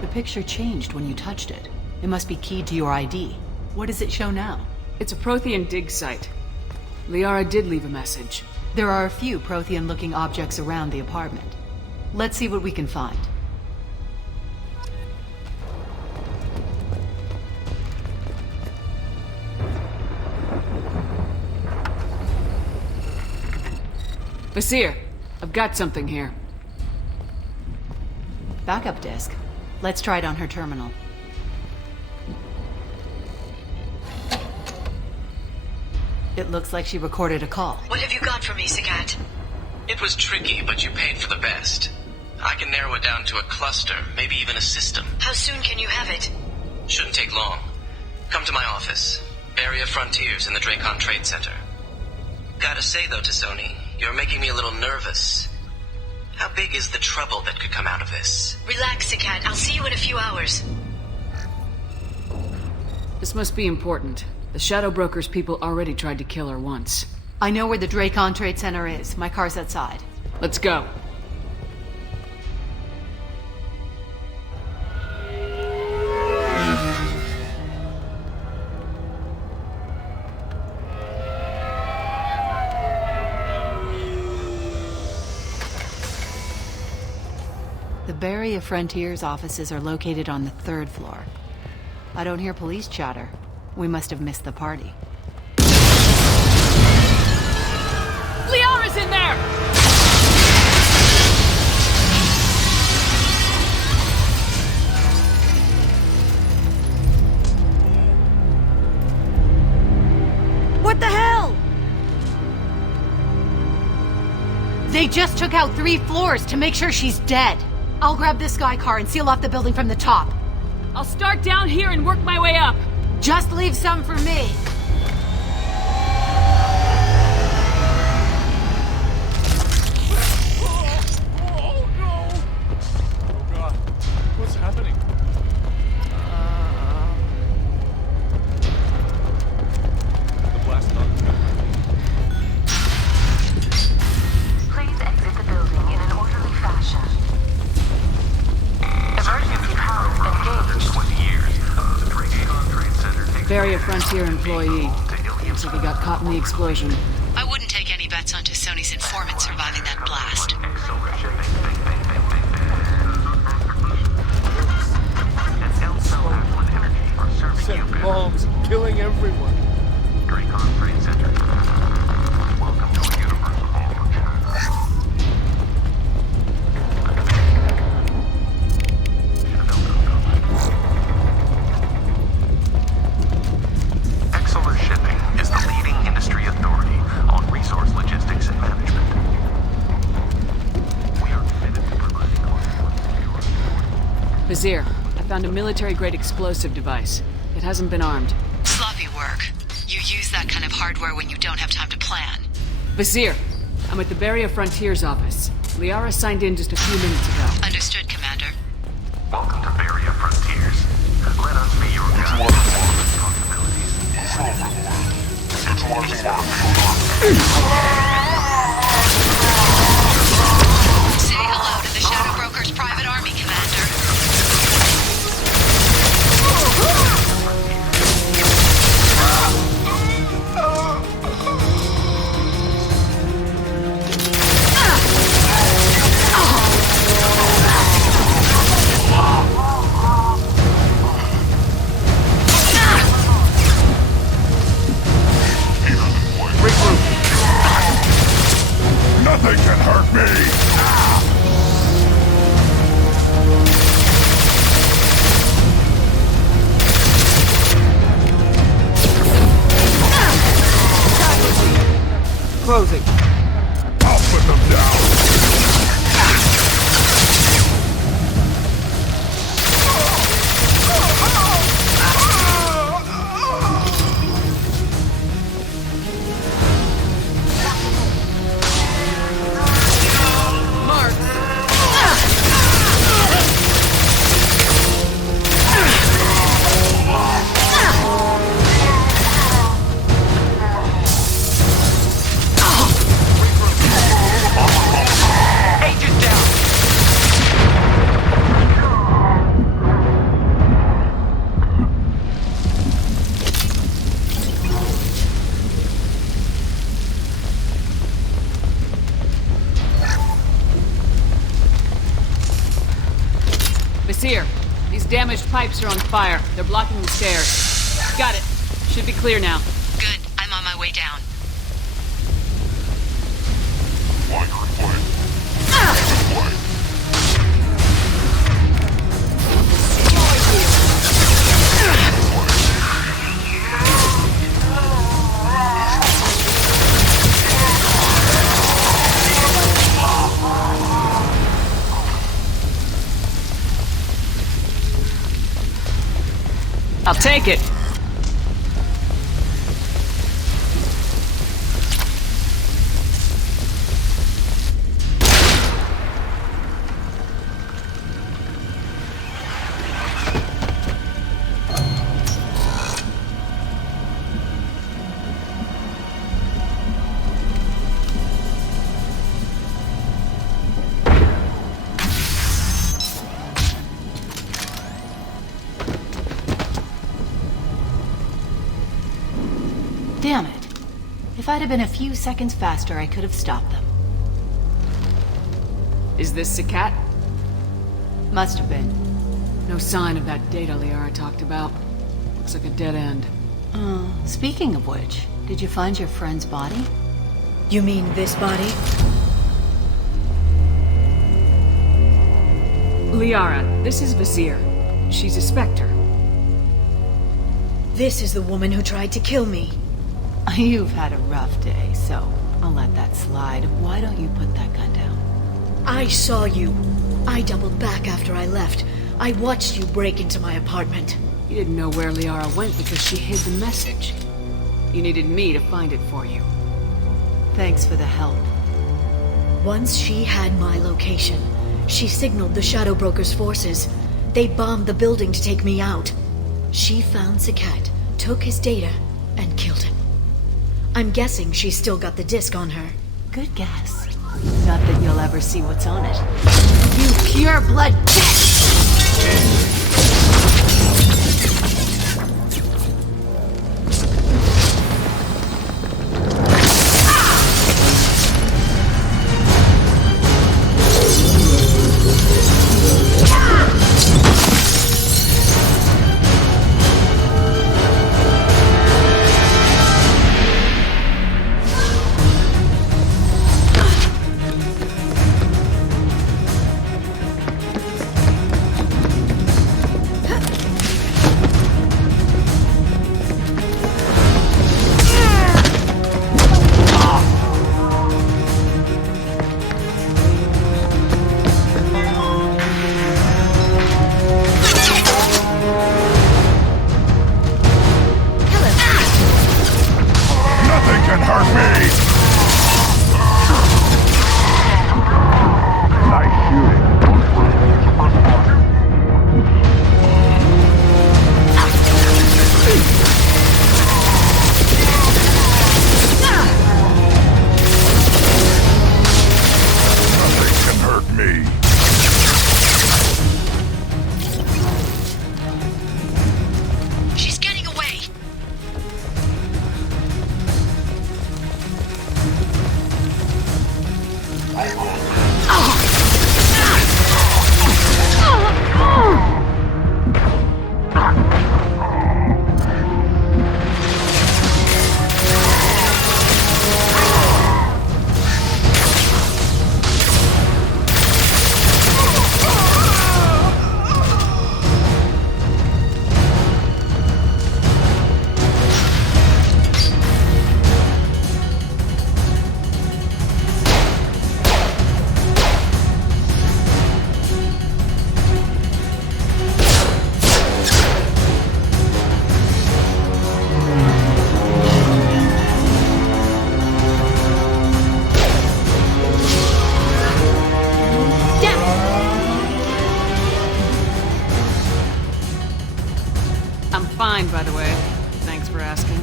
The picture changed when you touched it. It must be keyed to your ID. What does it show now? It's a Prothean dig site. Liara did leave a message. There are a few Prothean-looking objects around the apartment. Let's see what we can find. Basir, I've got something here. Backup disk. Let's try it on her terminal. It looks like she recorded a call. What have you got for me, Sagat? It was tricky, but you paid for the best. I can narrow it down to a cluster, maybe even a system. How soon can you have it? Shouldn't take long. Come to my office. Area Frontiers in the Dracon Trade Center. Gotta say though, T'Soni, you're making me a little nervous. How big is the trouble that could come out of this? Relax, Sagat. I'll see you in a few hours. This must be important. The Shadow Broker's people already tried to kill her once. I know where the Dracon Trade Center is. My car's outside. Let's go. The Barrier Frontiers offices are located on the 3rd floor. I don't hear police chatter. We must have missed the party. Liara's in there! What the hell? They just took out 3 floors to make sure she's dead. I'll grab this Sky car and seal off the building from the top. I'll start down here and work my way up. Just leave some for me. Oh no! Oh god, what's happening? The blast on. Please exit the building in an orderly fashion. Emergency power engaged. 20 years. The Dracon Trade Center takes Barrier Frontier employee. Looks like he got caught in the explosion. I wouldn't take any bets on T'Soni's informant surviving that blast. Set bombs, killing everyone. Dracon Trade Center. Welcome to a universal malfunction. Exeler Shipping is the leading industry authority on resource logistics and management. We are committed to providing Basir, I found a military-grade explosive device. It hasn't been armed. Sloppy work. You use that kind of hardware when you don't have time to plan. Basir, I'm at the Barrier Frontiers office. Liara signed in just a few minutes ago. Understood, Commander. Welcome to Barrier Frontiers. Let us be your guide. Say hello to the Shadow Broker's private army, Commander. Nothing can hurt me! Closing. I'll put them down! Here. These damaged pipes are on fire. They're blocking the stairs. Got it. Should be clear now. Good. I'm on my way down. I'll take it. Damn it. If I'd have been a few seconds faster, I could have stopped them. Is this Sakat? Must have been. No sign of that data Liara talked about. Looks like a dead end. Speaking of which, did you find your friend's body? You mean this body? Liara, this is Vizier. She's a Spectre. This is the woman who tried to kill me. You've had a rough day, so I'll let that slide. Why don't you put that gun down? I saw you. I doubled back after I left. I watched you break into my apartment. You didn't know where Liara went because she hid the message. You needed me to find it for you. Thanks for the help. Once she had my location, she signaled the Shadow Broker's forces. They bombed the building to take me out. She found Sakat, took his data, and killed him. I'm guessing she's still got the disc on her. Good guess. Not that you'll ever see what's on it. You pure blood bitch! I'm fine, by the way. Thanks for asking.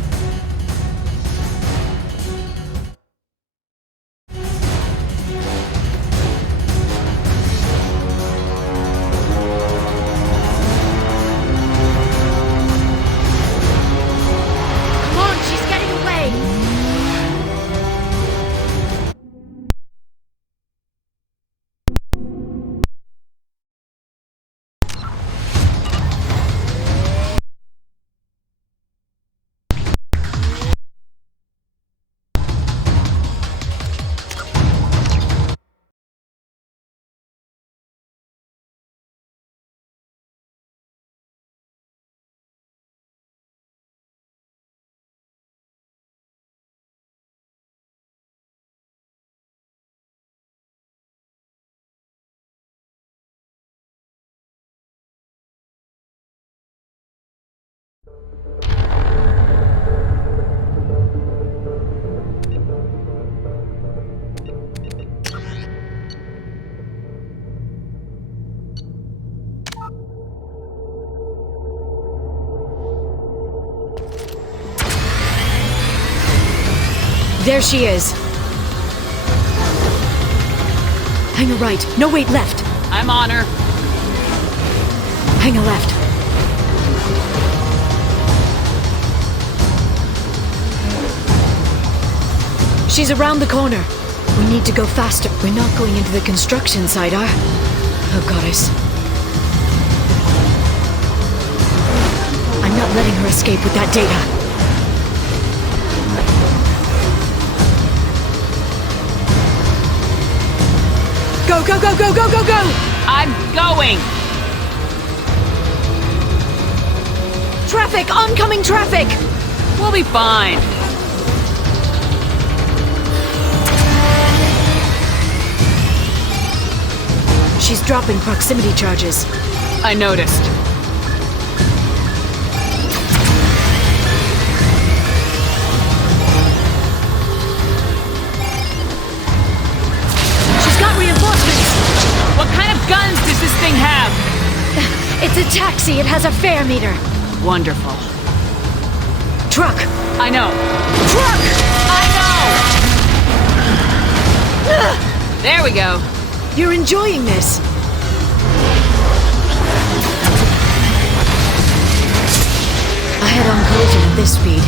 Come on, she's getting away! There she is. Hang a right. No, wait, left. I'm on her. Hang a left. She's around the corner. We need to go faster. We're not going into the construction site, are? Oh, goddess. I'm not letting her escape with that data. Go, go, go, go, go, go, go! I'm going! Traffic! Oncoming traffic! We'll be fine. She's dropping proximity charges. I noticed. What kind of guns does this thing have? It's a taxi. It has a fare meter. Wonderful. Truck. I know. Truck! I know! There we go. You're enjoying this. I had on collision at this speed.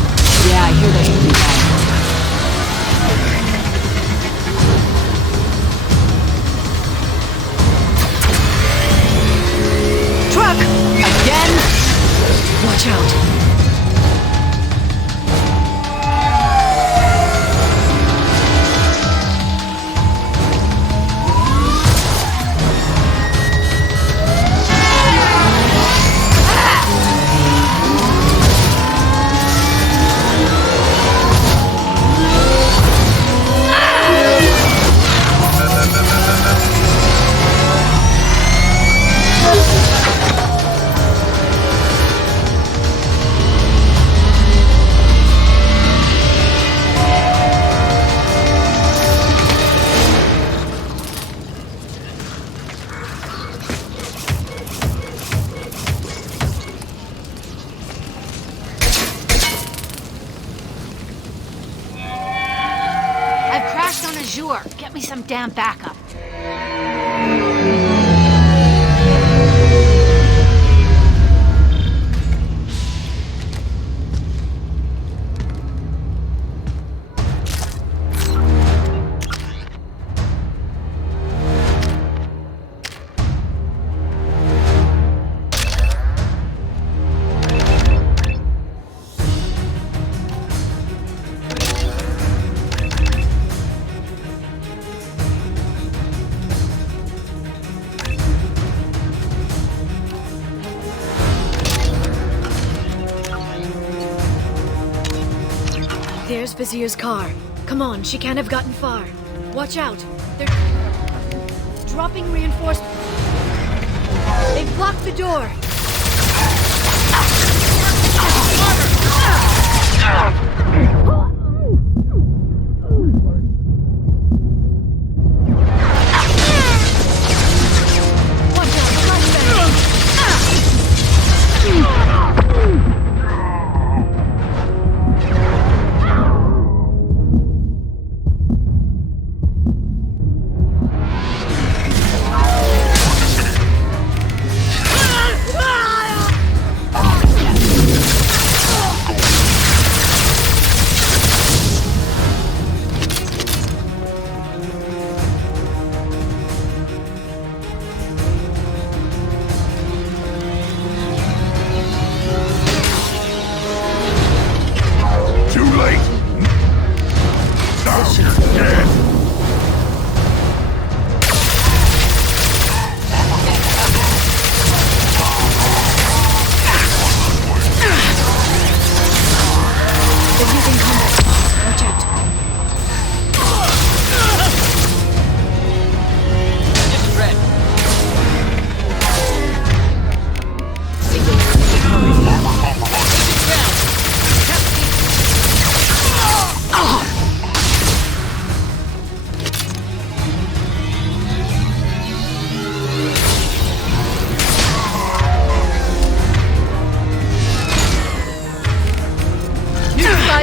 Yeah, I hear those pretty bad. Truck! Again? Watch out. Get me some damn backup. There's Vizier's car. Come on, she can't have gotten far. Watch out. They're dropping reinforcements. They've blocked the door.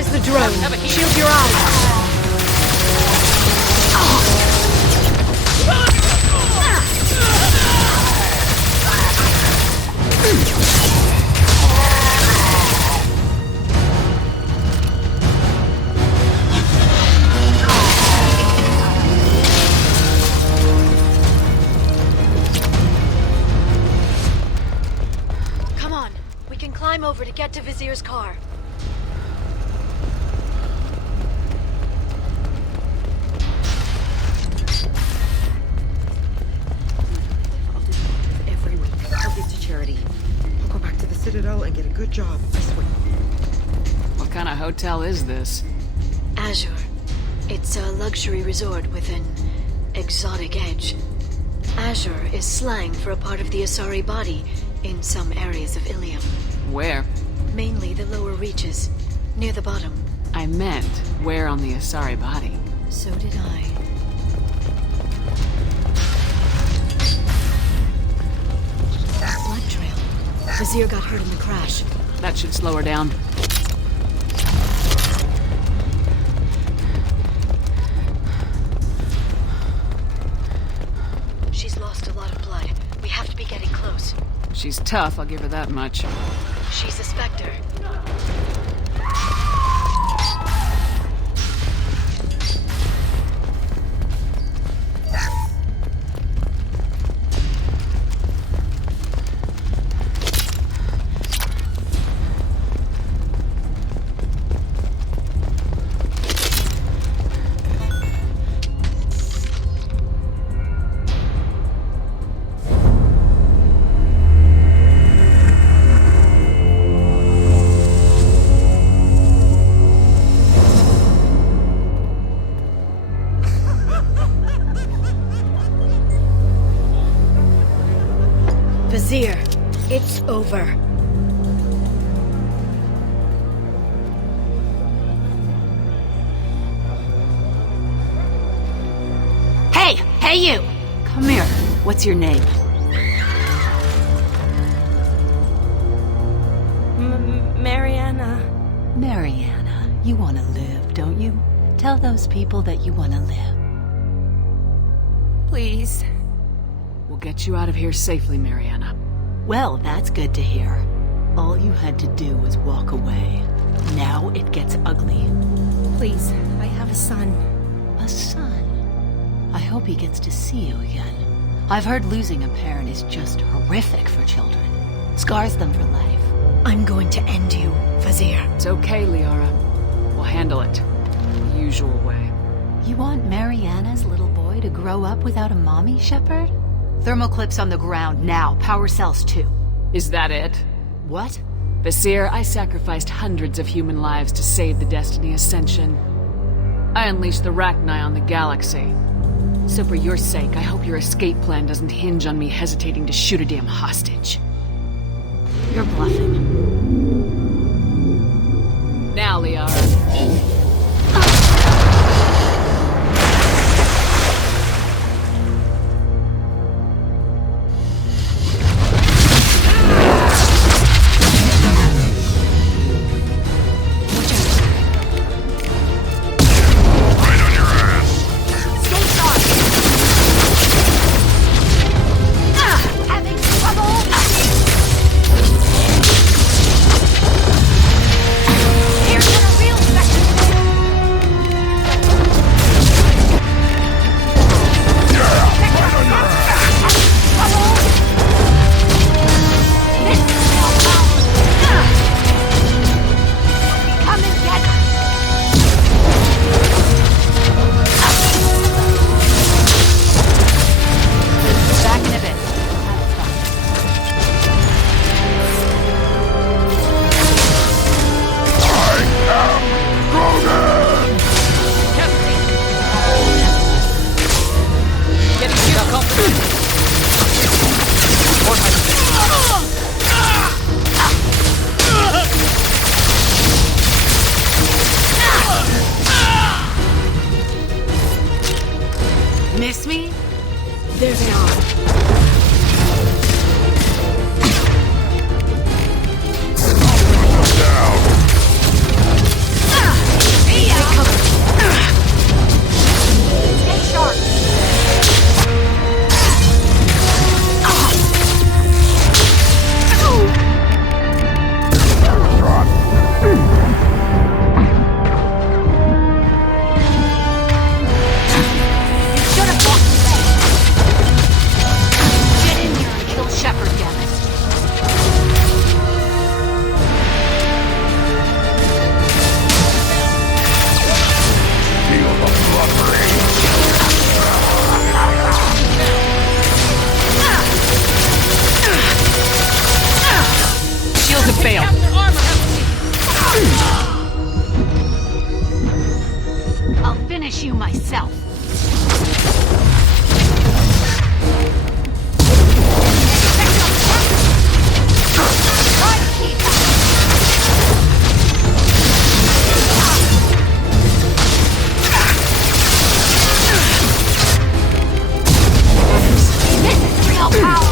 The drone. Shield your eyes. Come on, we can climb over to get to Vizier's car. I'll go back to the Citadel and get a good job, I swear. What kind of hotel is this? Azure. It's a luxury resort with an exotic edge. Azure is slang for a part of the Asari body in some areas of Ilium. Where? Mainly the lower reaches, near the bottom. I meant, where on the Asari body? So did I. Blood trail. Vizier got hurt in the crash. That should slow her down. She's lost a lot of blood. We have to be getting close. She's tough, I'll give her that much. She's a Spectre. Vizier, it's over. Hey you! Come here. What's your name? Mariana. Mariana, you want to live, don't you? Tell those people that you want to live. Please. We'll get you out of here safely, Mariana. Well, that's good to hear. All you had to do was walk away. Now it gets ugly. Please, I have a son. A son? I hope he gets to see you again. I've heard losing a parent is just horrific for children. Scars them for life. I'm going to end you, Vizier. It's okay, Liara. We'll handle it. The usual way. You want Mariana's little boy to grow up without a mommy, Shepard? Thermal clips on the ground now. Power cells too. Is that it? What? Vasir, I sacrificed hundreds of human lives to save the Destiny Ascension. I unleashed the Rachni on the galaxy. So for your sake, I hope your escape plan doesn't hinge on me hesitating to shoot a damn hostage. You're bluffing. Now, Liara. Miss me? There they are. I'll finish you myself. This is real power.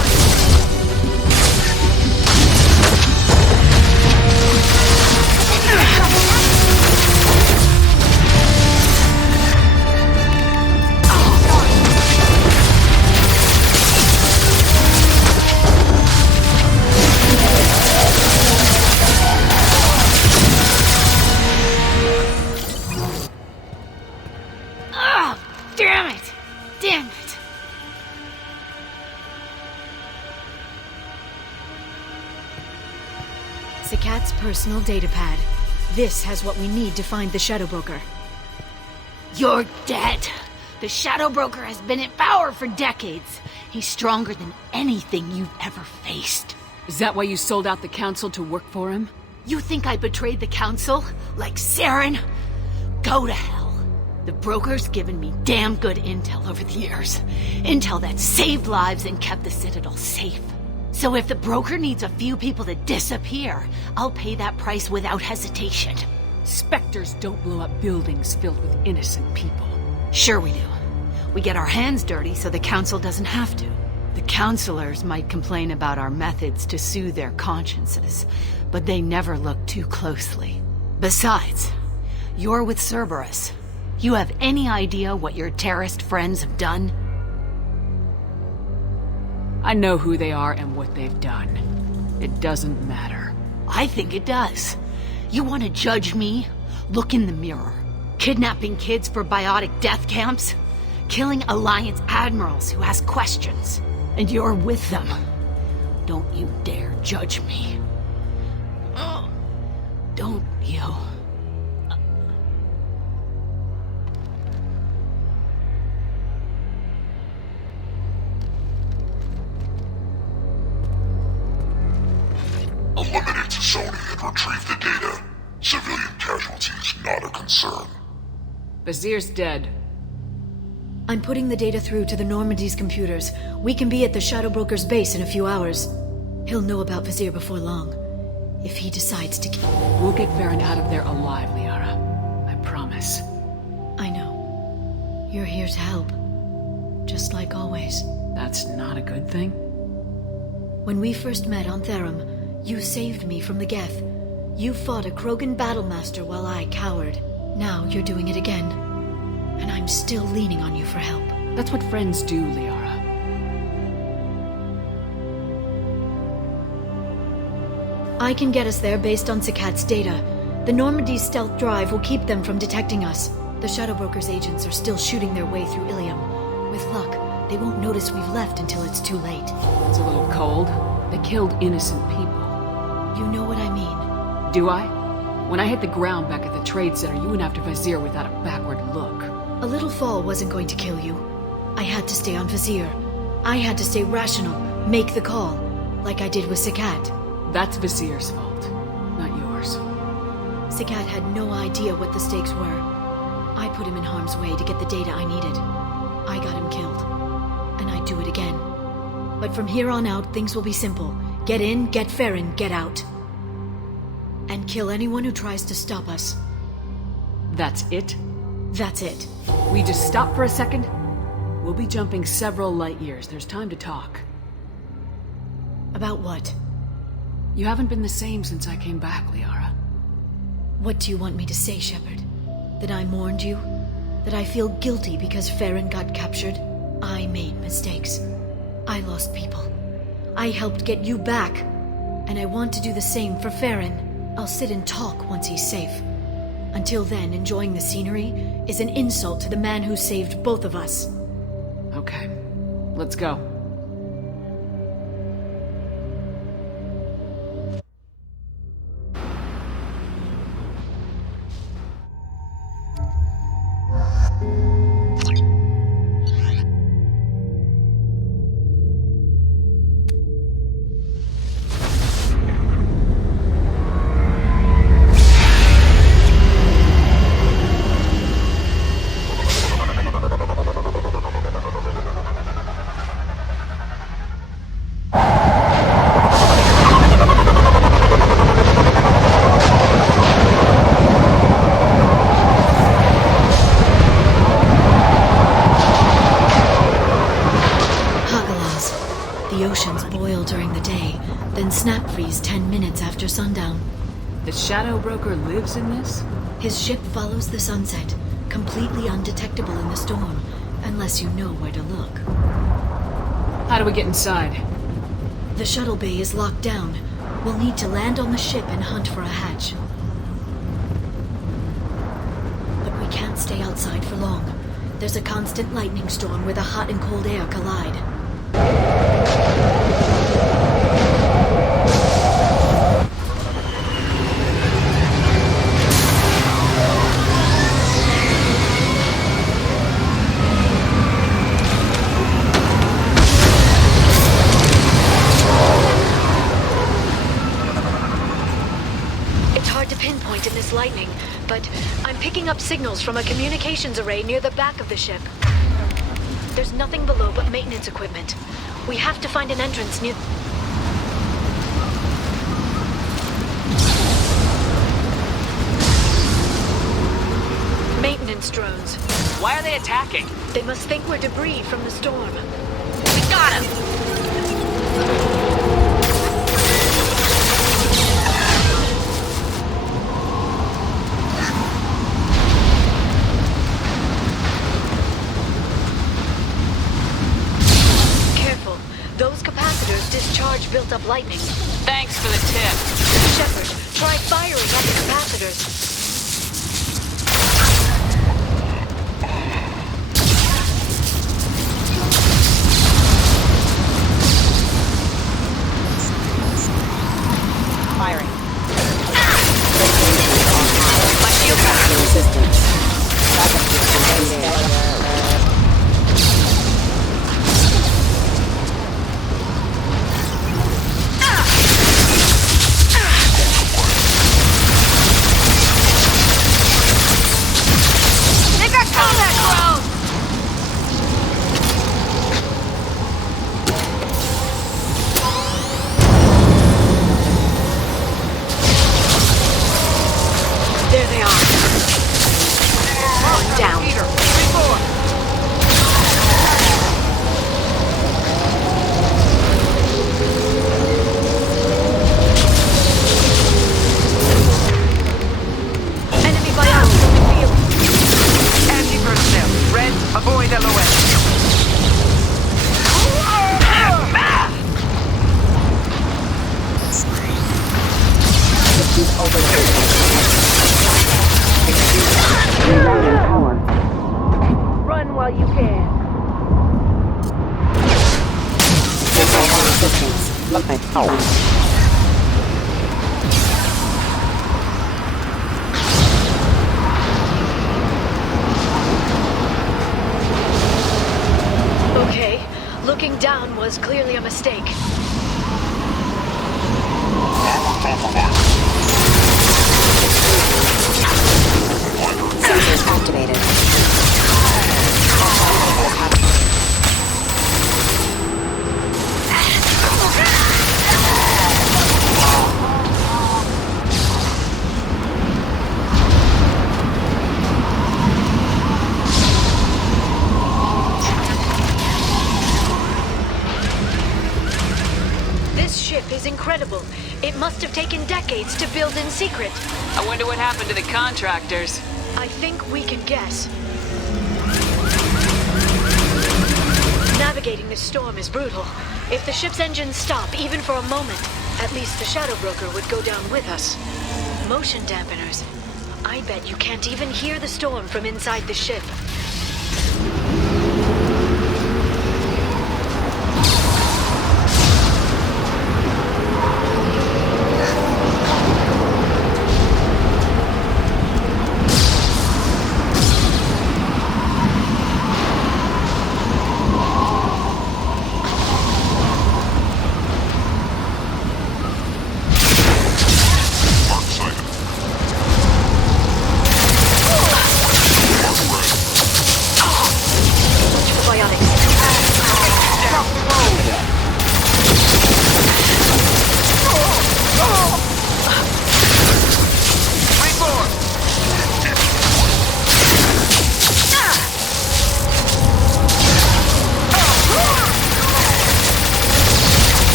Damn it! Damn it! Zakat's personal datapad. This has what we need to find the Shadow Broker. You're dead! The Shadow Broker has been in power for decades. He's stronger than anything you've ever faced. Is that why you sold out the Council to work for him? You think I betrayed the Council? Like Saren? Go to hell. The Broker's given me damn good intel over the years. Intel that saved lives and kept the Citadel safe. So if the Broker needs a few people to disappear, I'll pay that price without hesitation. Spectres don't blow up buildings filled with innocent people. Sure we do. We get our hands dirty so the Council doesn't have to. The Councilors might complain about our methods to soothe their consciences, but they never look too closely. Besides, you're with Cerberus. You have any idea what your terrorist friends have done? I know who they are and what they've done. It doesn't matter. I think it does. You want to judge me? Look in the mirror. Kidnapping kids for biotic death camps? Killing Alliance admirals who ask questions. And you're with them. Don't you dare judge me. Don't you? A limited Sony and retrieve the data. Civilian casualties not a concern. Vizier's dead. I'm putting the data through to the Normandy's computers. We can be at the Shadow Broker's base in a few hours. He'll know about Vizier before long. If he decides to... We'll get Varen out of there alive, Liara. I promise. I know. You're here to help. Just like always. That's not a good thing? When we first met on Therum, you saved me from the Geth. You fought a Krogan battlemaster while I cowered. Now you're doing it again. And I'm still leaning on you for help. That's what friends do, Liara. I can get us there based on Sakat's data. The Normandy's stealth drive will keep them from detecting us. The Shadow Broker's agents are still shooting their way through Ilium. With luck, they won't notice we've left until it's too late. It's a little cold. They killed innocent people. You know what I mean. Do I? When I hit the ground back at the trade center, you went after Vizier without a backward look. A little fall wasn't going to kill you. I had to stay on Vizier. I had to stay rational, make the call, like I did with Sakat. That's Vizier's fault, not yours. Sakat had no idea what the stakes were. I put him in harm's way to get the data I needed. I got him killed. And I'd do it again. But from here on out, things will be simple. Get in, get Farron, get out. And kill anyone who tries to stop us. That's it? That's it. We just stop for a second? We'll be jumping several light years. There's time to talk. About what? You haven't been the same since I came back, Liara. What do you want me to say, Shepard? That I mourned you? That I feel guilty because Farron got captured? I made mistakes. I lost people. I helped get you back. And I want to do the same for Farron. I'll sit and talk once he's safe. Until then, enjoying the scenery is an insult to the man who saved both of us. Okay. Let's go. Sundown. The Shadow Broker lives in this? His ship follows the sunset, completely undetectable in the storm, unless you know where to look. How do we get inside? The shuttle bay is locked down. We'll need to land on the ship and hunt for a hatch. But we can't stay outside for long. There's a constant lightning storm where the hot and cold air collide. In this lightning, but I'm picking up signals from a communications array near the back of the ship. There's nothing below but maintenance equipment. We have to find an entrance near... Maintenance drones. Why are they attacking? They must think we're debris from the storm. We got him! Discharge built up lightning. Thanks for the tip. Shepard, try firing at the capacitors. Firing. My shield has resistance. Backup system. Okay, looking down was clearly a mistake. Sensors activated. This ship is incredible. It must have taken decades to build in secret. I wonder what happened to the contractors. I think we can guess. Navigating this storm is brutal. If the ship's engines stop, even for a moment, at least the Shadow Broker would go down with us. Motion dampeners. I bet you can't even hear the storm from inside the ship.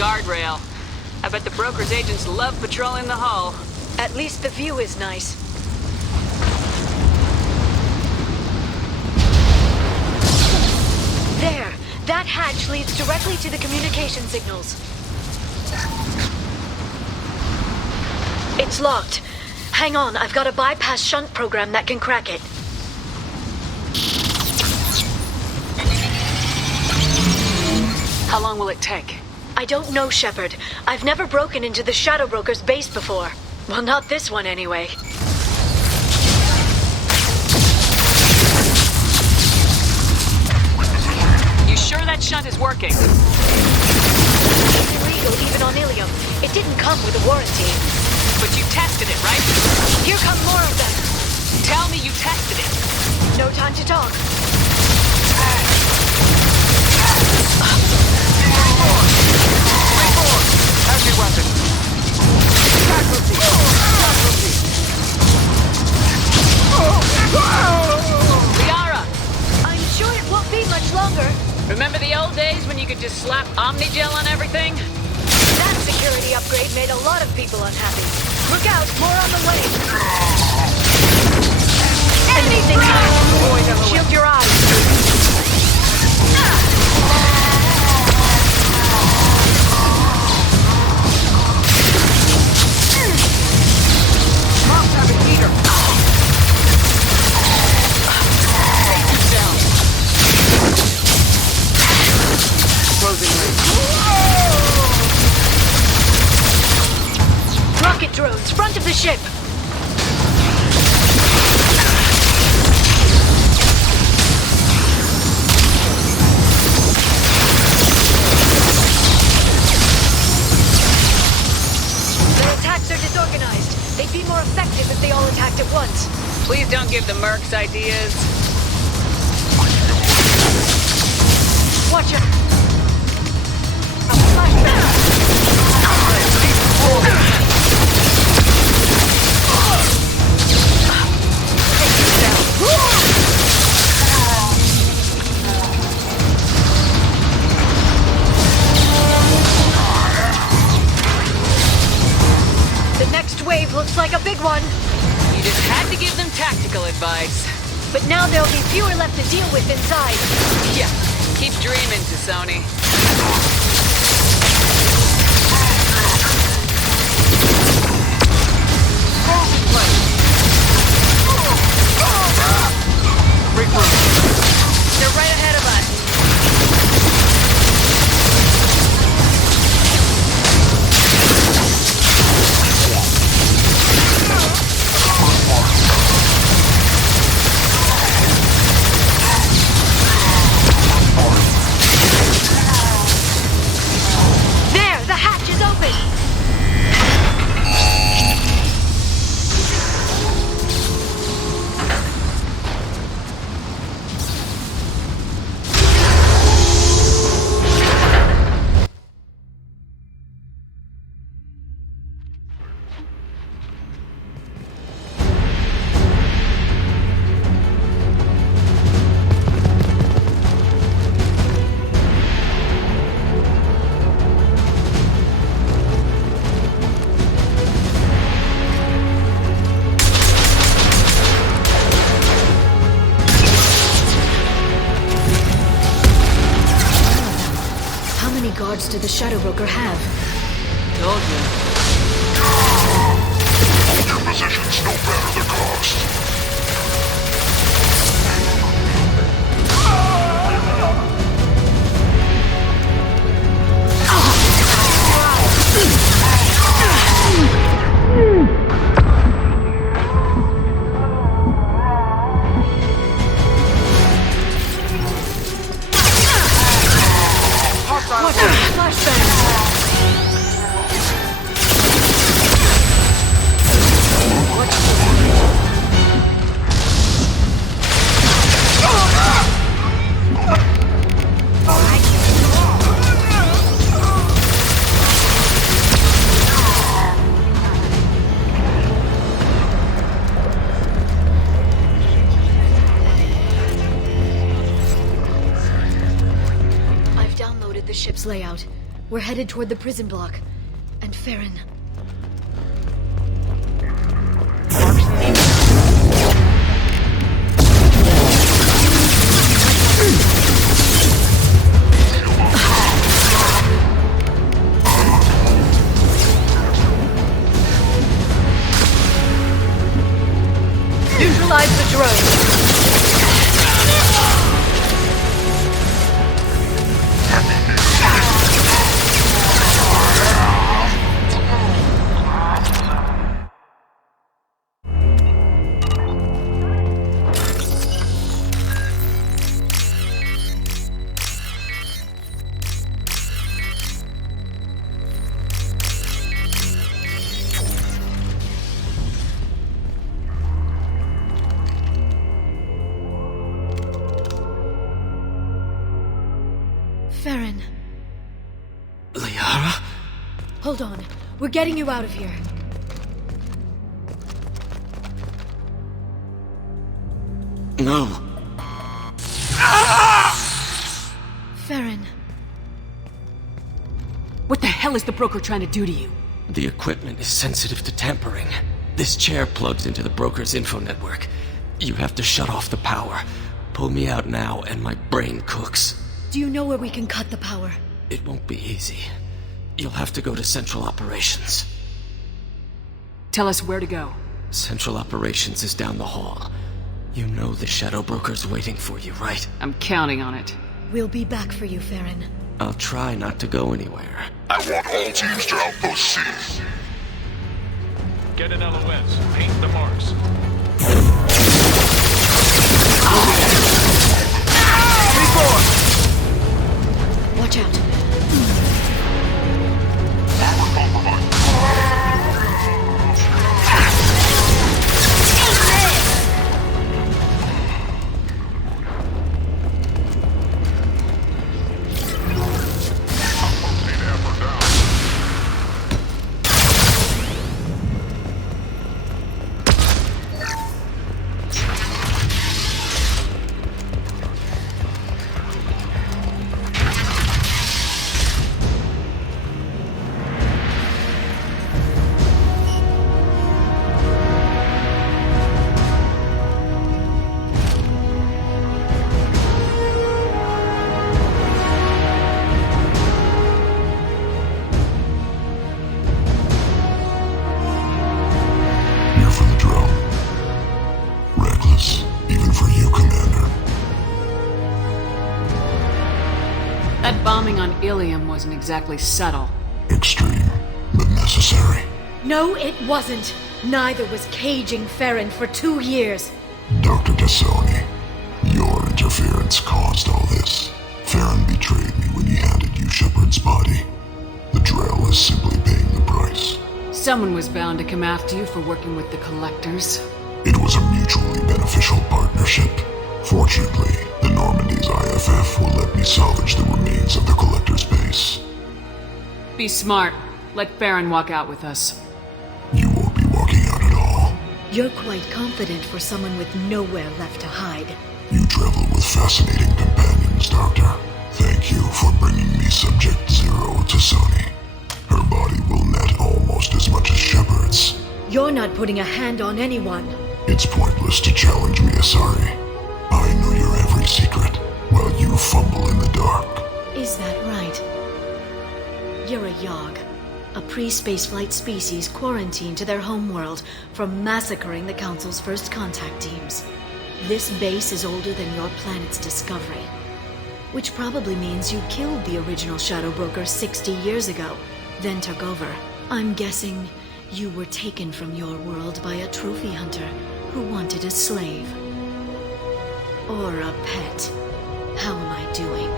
guardrail. I bet the broker's agents love patrolling the hull. At least the view is nice. That hatch leads directly to the communication signals. It's locked. Hang on, I've got a bypass shunt program that can crack it. How long will it take? I don't know, Shepard. I've never broken into the Shadow Broker's base before. Well, not this one anyway. You sure that shunt is working? It's illegal even on Ilium. It didn't come with a warranty. But you tested it, right? Here come more of them. Tell me you tested it. No time to talk. Heavy weapon. Casualty. Liara! I'm sure it won't be much longer. Remember the old days when you could just slap Omnigel on everything? That security upgrade made a lot of people unhappy. Look out, more on the way. Anything else? Shield your eyes. Must have a heater. Down. Closing range. Rocket drones, front of the ship. Their attacks are disorganized. They'd be more effective if they all attacked at once. Please don't give the mercs ideas. Watch it. The next wave looks like a big one. You just had to give them tactical advice. But now there'll be fewer left to deal with inside. Yeah, keep dreaming, Tassoni. They're right ahead of us. There, the hatch is open. Guards do the Shadow Broker have? Told you. Hold your positions no matter the cost. The ship's layout. We're headed toward the prison block. And Farron. Neutralize the drone. Farron. Liara? Hold on. We're getting you out of here. No. Farron. What the hell is the broker trying to do to you? The equipment is sensitive to tampering. This chair plugs into the broker's info network. You have to shut off the power. Pull me out now and my brain cooks. Do you know where we can cut the power? It won't be easy. You'll have to go to Central Operations. Tell us where to go. Central Operations is down the hall. You know the Shadow Broker's waiting for you, right? I'm counting on it. We'll be back for you, Farron. I'll try not to go anywhere. I want all teams to Outpost C. Get an LOS. Paint the marks. Watch out. That bombing on Ilium wasn't exactly subtle. Extreme, but necessary. No, it wasn't. Neither was caging Farron for 2 years. Dr. Tassoni, your interference caused all this. Farron betrayed me when he handed you Shepard's body. The Drell is simply paying the price. Someone was bound to come after you for working with the Collectors. It was a mutually beneficial partnership. Fortunately, the Normandy's IFF will let me salvage the remains of the Collector's base. Be smart. Let Farron walk out with us. You won't be walking out at all. You're quite confident for someone with nowhere left to hide. You travel with fascinating companions, Doctor. Thank you for bringing me Subject Zero to Sony. Her body will net almost as much as Shepard's. You're not putting a hand on anyone. It's pointless to challenge me, Asari. I know your every secret, while you fumble in the dark. Is that right? You're a Yogg, a pre-spaceflight species quarantined to their homeworld from massacring the Council's first contact teams. This base is older than your planet's discovery, which probably means you killed the original Shadow Broker 60 years ago, then took over. I'm guessing you were taken from your world by a trophy hunter who wanted a slave. Or a pet. How am I doing?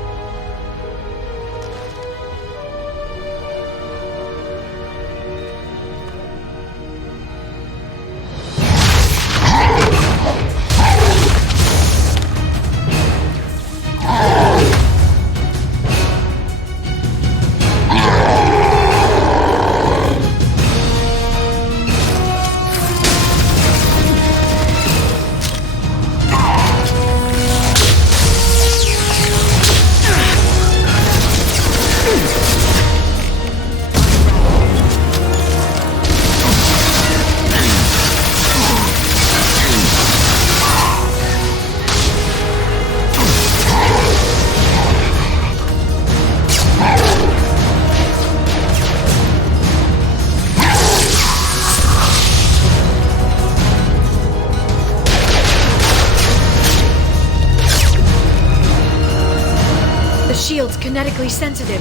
kinetically sensitive.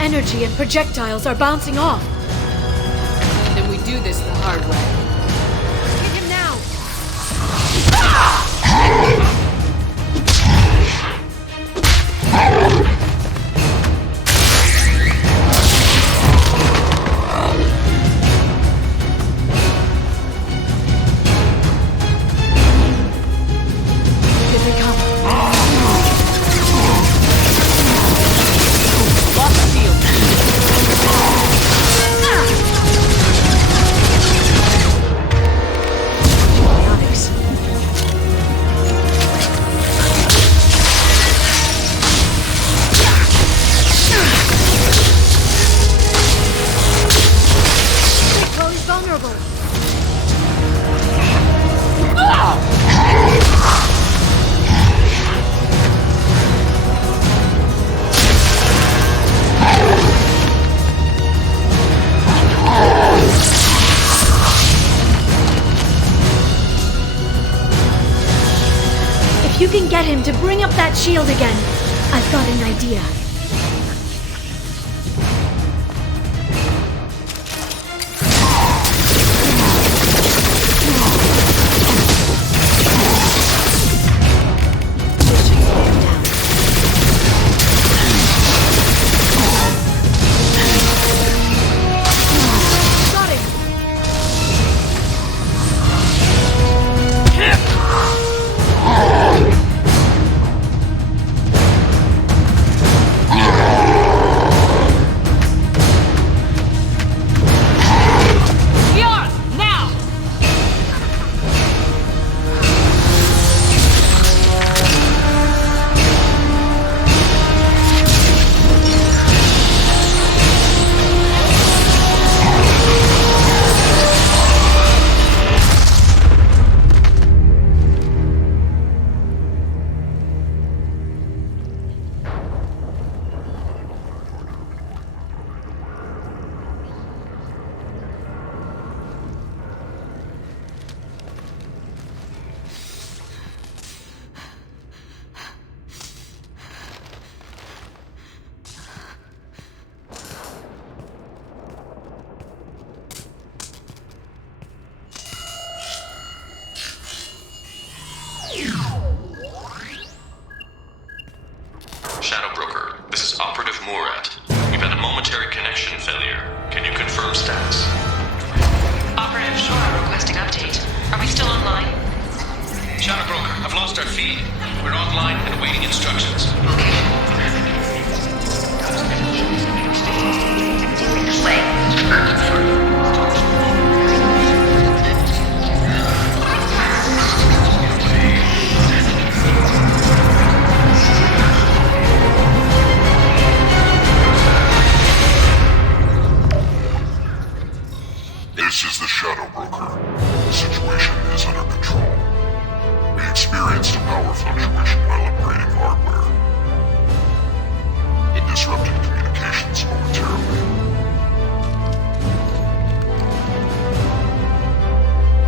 Energy and projectiles are bouncing off. Then we do this the hard way. Hit him now! Here they come. Lock the field. Chloe's vulnerable. If you can get him to bring up that shield again, I've got an idea. Got him! Leon, now! Shadow Broker, this is Operative Murat. We've had a momentary connection failure. Can you confirm status? Operative Shora requesting update. Are we still online? Shadow Broker, I've lost our feed. We're online and awaiting instructions. This is the Shadow Broker. The situation is under control. We experienced a power fluctuation while upgrading hardware. It disrupted communications momentarily.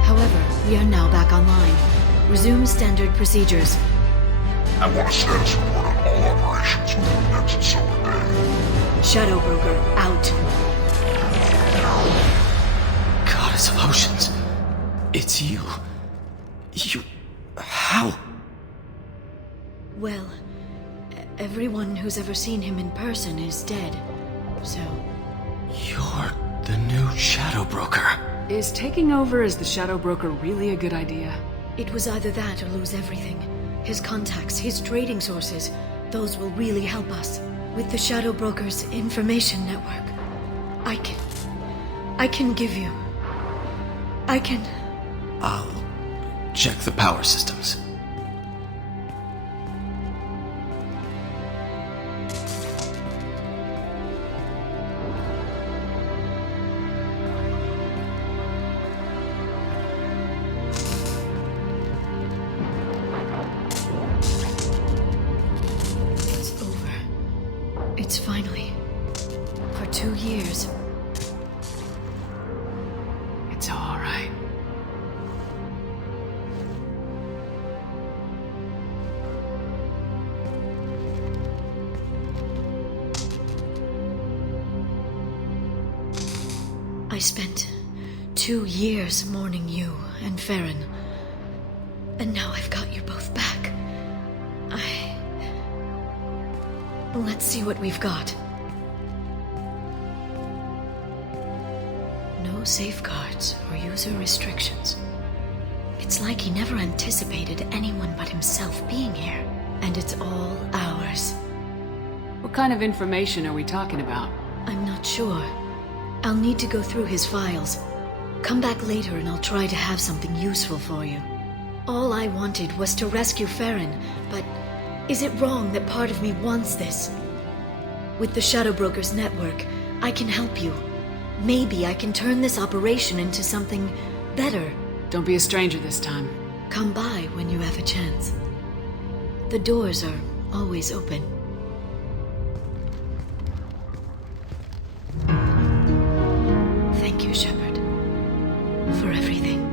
However, we are now back online. Resume standard procedures. I want a status report on all operations within the next solar day. Shadow Broker out. Goddess of Oceans. It's you. How? Well, everyone who's ever seen him in person is dead. So... You're the new Shadow Broker. Is taking over as the Shadow Broker really a good idea? It was either that or lose everything. His contacts, his trading sources, those will really help us. With the Shadow Broker's information network, I can give you... I'll check the power systems. It's over. It's finally... For 2 years. It's all right. spent 2 years mourning you and Farron. And now I've got you both back. Let's see what we've got. No safeguards or user restrictions. It's like he never anticipated anyone but himself being here. And it's all ours. What kind of information are we talking about? I'm not sure. I'll need to go through his files. Come back later and I'll try to have something useful for you. All I wanted was to rescue Farron, but is it wrong that part of me wants this? With the Shadow Brokers network, I can help you. Maybe I can turn this operation into something better. Don't be a stranger this time. Come by when you have a chance. The doors are always open. Thank you, Shepard, for everything.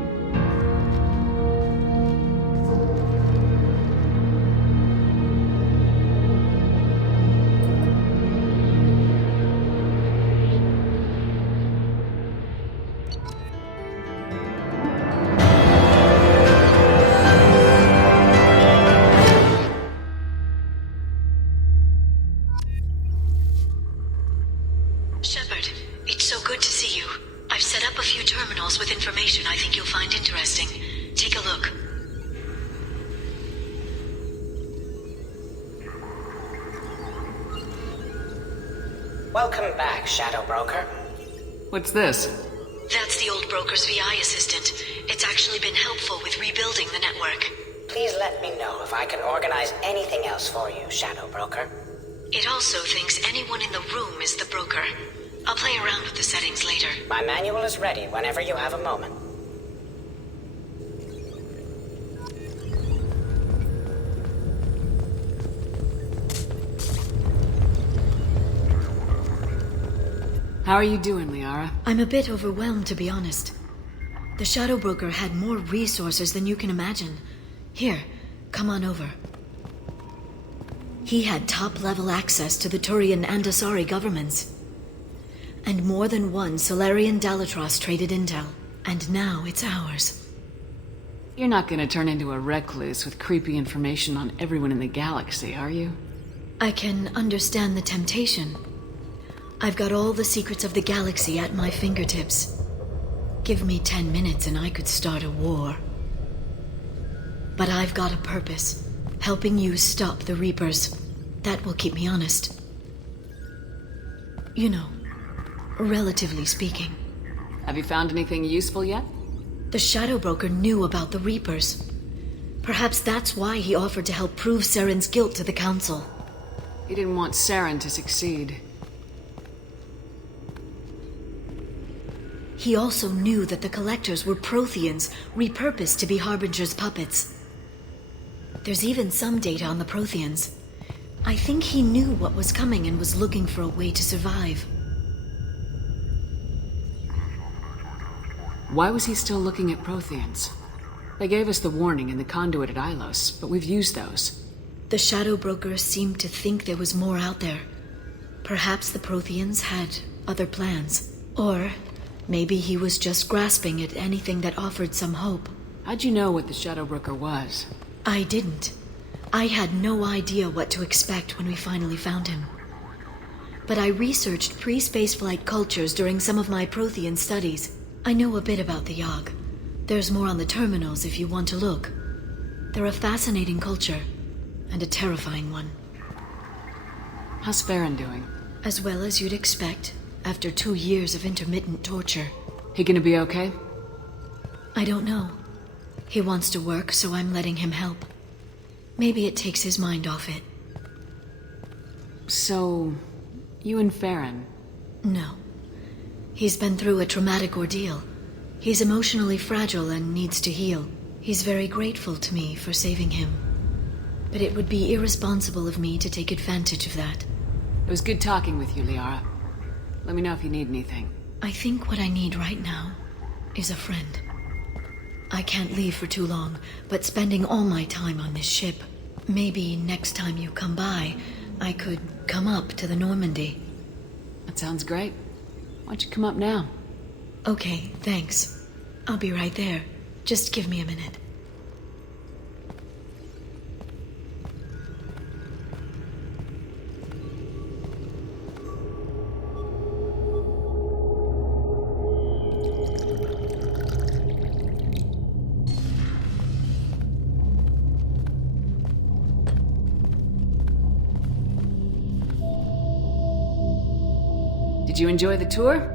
Shepard, it's so good to see you. I've set up a few terminals with information I think you'll find interesting. Take a look. Welcome back, Shadow Broker. What's this? That's the old broker's VI assistant. It's actually been helpful with rebuilding the network. Please let me know if I can organize anything else for you, Shadow Broker. It also thinks anyone in the room is the broker. I'll play around with the settings later. My manual is ready whenever you have a moment. How are you doing, Liara? I'm a bit overwhelmed, to be honest. The Shadow Broker had more resources than you can imagine. Here, come on over. He had top-level access to the Turian and Asari governments. And more than one Solarian Dalatros traded intel. And now it's ours. You're not gonna turn into a recluse with creepy information on everyone in the galaxy, are you? I can understand the temptation. I've got all the secrets of the galaxy at my fingertips. Give me 10 minutes and I could start a war. But I've got a purpose. Helping you stop the Reapers. That will keep me honest. You know, relatively speaking. Have you found anything useful yet? The Shadow Broker knew about the Reapers. Perhaps that's why he offered to help prove Saren's guilt to the Council. He didn't want Saren to succeed. He also knew that the Collectors were Protheans, repurposed to be Harbinger's puppets. There's even some data on the Protheans. I think he knew what was coming and was looking for a way to survive. Why was he still looking at Protheans? They gave us the warning in the conduit at Ilos, but we've used those. The Shadow Broker seemed to think there was more out there. Perhaps the Protheans had other plans. Or maybe he was just grasping at anything that offered some hope. How'd you know what the Shadow Broker was? I didn't. I had no idea what to expect when we finally found him. But I researched pre-spaceflight cultures during some of my Prothean studies. I know a bit about the Yogg. There's more on the terminals if you want to look. They're a fascinating culture, and a terrifying one. How's Farron doing? As well as you'd expect, after 2 years of intermittent torture. He gonna be okay? I don't know. He wants to work, so I'm letting him help. Maybe it takes his mind off it. So, you and Farron? No. He's been through a traumatic ordeal. He's emotionally fragile and needs to heal. He's very grateful to me for saving him. But it would be irresponsible of me to take advantage of that. It was good talking with you, Liara. Let me know if you need anything. I think what I need right now is a friend. I can't leave for too long, but spending all my time on this ship. Maybe next time you come by, I could come up to the Normandy. That sounds great. Why don't you come up now? Okay, thanks. I'll be right there. Just give me a minute. Did you enjoy the tour?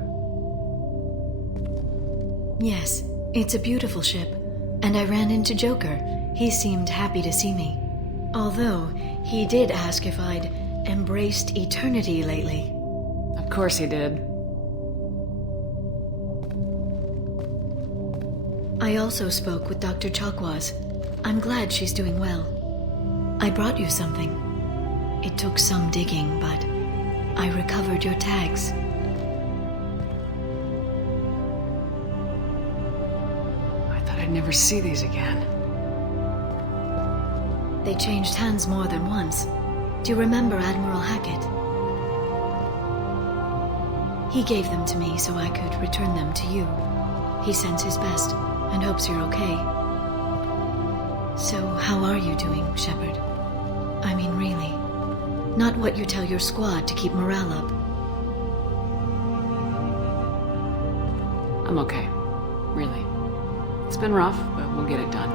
Yes, it's a beautiful ship. And I ran into Joker. He seemed happy to see me. Although, he did ask if I'd embraced eternity lately. Of course he did. I also spoke with Dr. Chakwas. I'm glad she's doing well. I brought you something. It took some digging, but I recovered your tags. I'd never see these again. They changed hands more than once. Do you remember Admiral Hackett? He gave them to me so I could return them to you. He sends his best and hopes you're okay. So, how are you doing, Shepard? I mean, really. Not what you tell your squad to keep morale up. I'm okay. Really. It's been rough, but we'll get it done.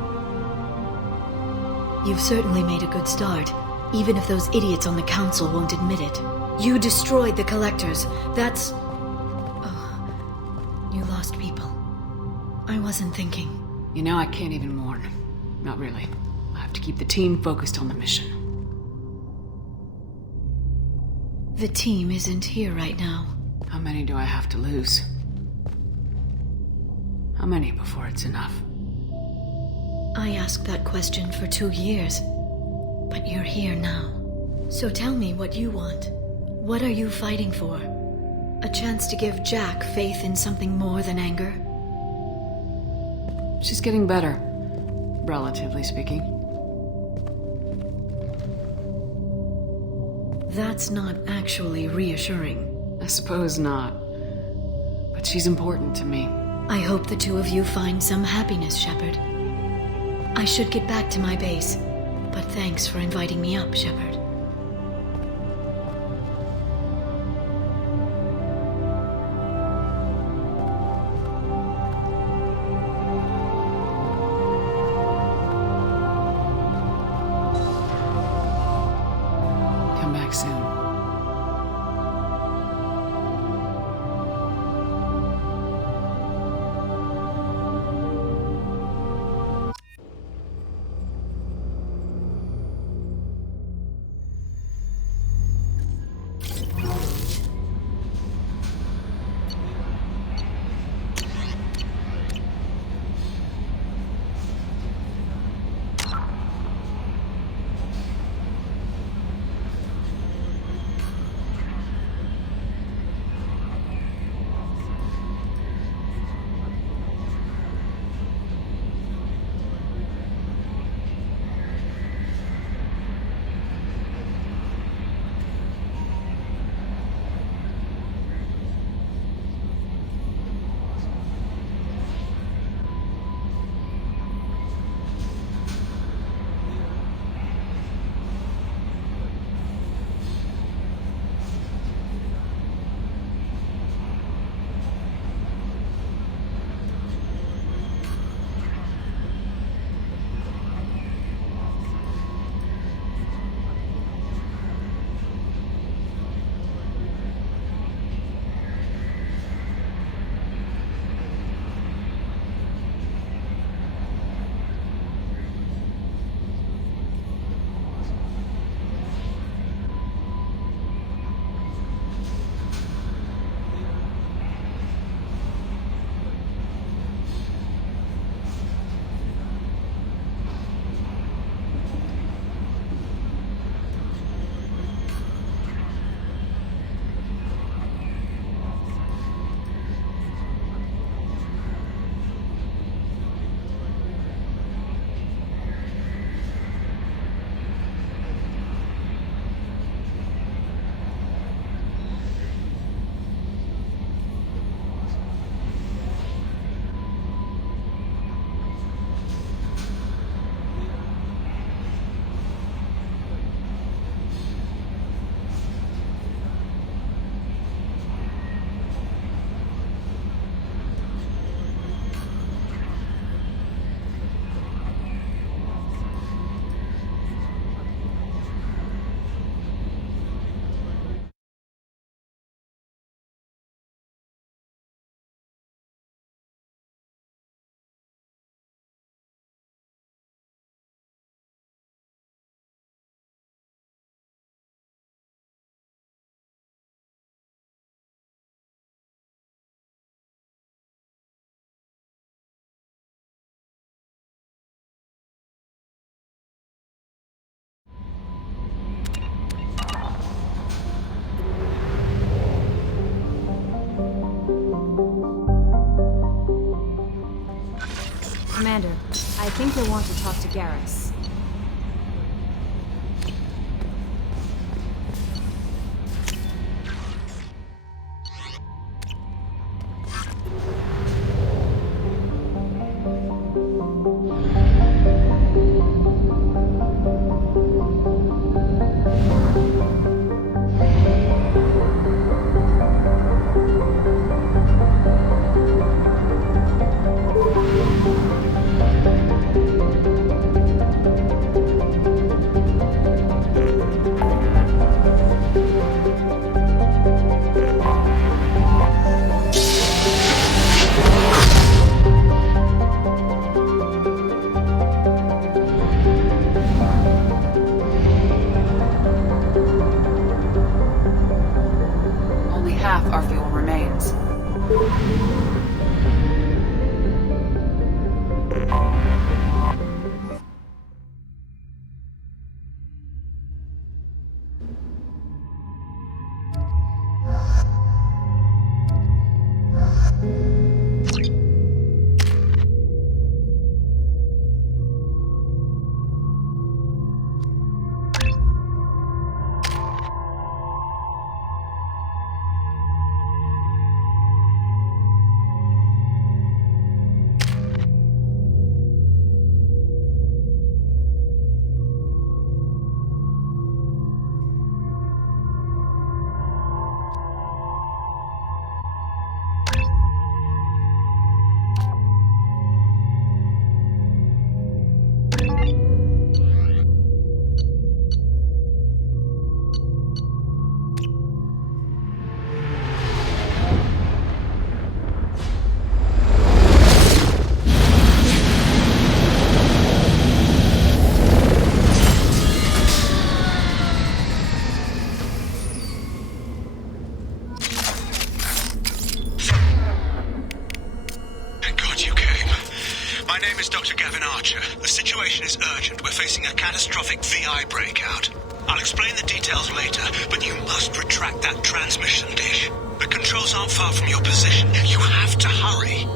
You've certainly made a good start, even if those idiots on the council won't admit it. You destroyed the collectors. That's... Oh, you lost people. I wasn't thinking. You know, I can't even mourn. Not really. I have to keep the team focused on the mission. The team isn't here right now. How many do I have to lose? How many before it's enough? I asked that question for 2 years, but you're here now. So tell me what you want. What are you fighting for? A chance to give Jack faith in something more than anger? She's getting better, relatively speaking. That's not actually reassuring. I suppose not. But she's important to me. I hope the two of you find some happiness, Shepard. I should get back to my base, but thanks for inviting me up, Shepard. Come back soon. Commander, I think you'll want to talk to Garrus. Only half our fuel remains. The situation is urgent. We're facing a catastrophic VI breakout. I'll explain the details later, but you must retract that transmission dish. The controls aren't far from your position. You have to hurry.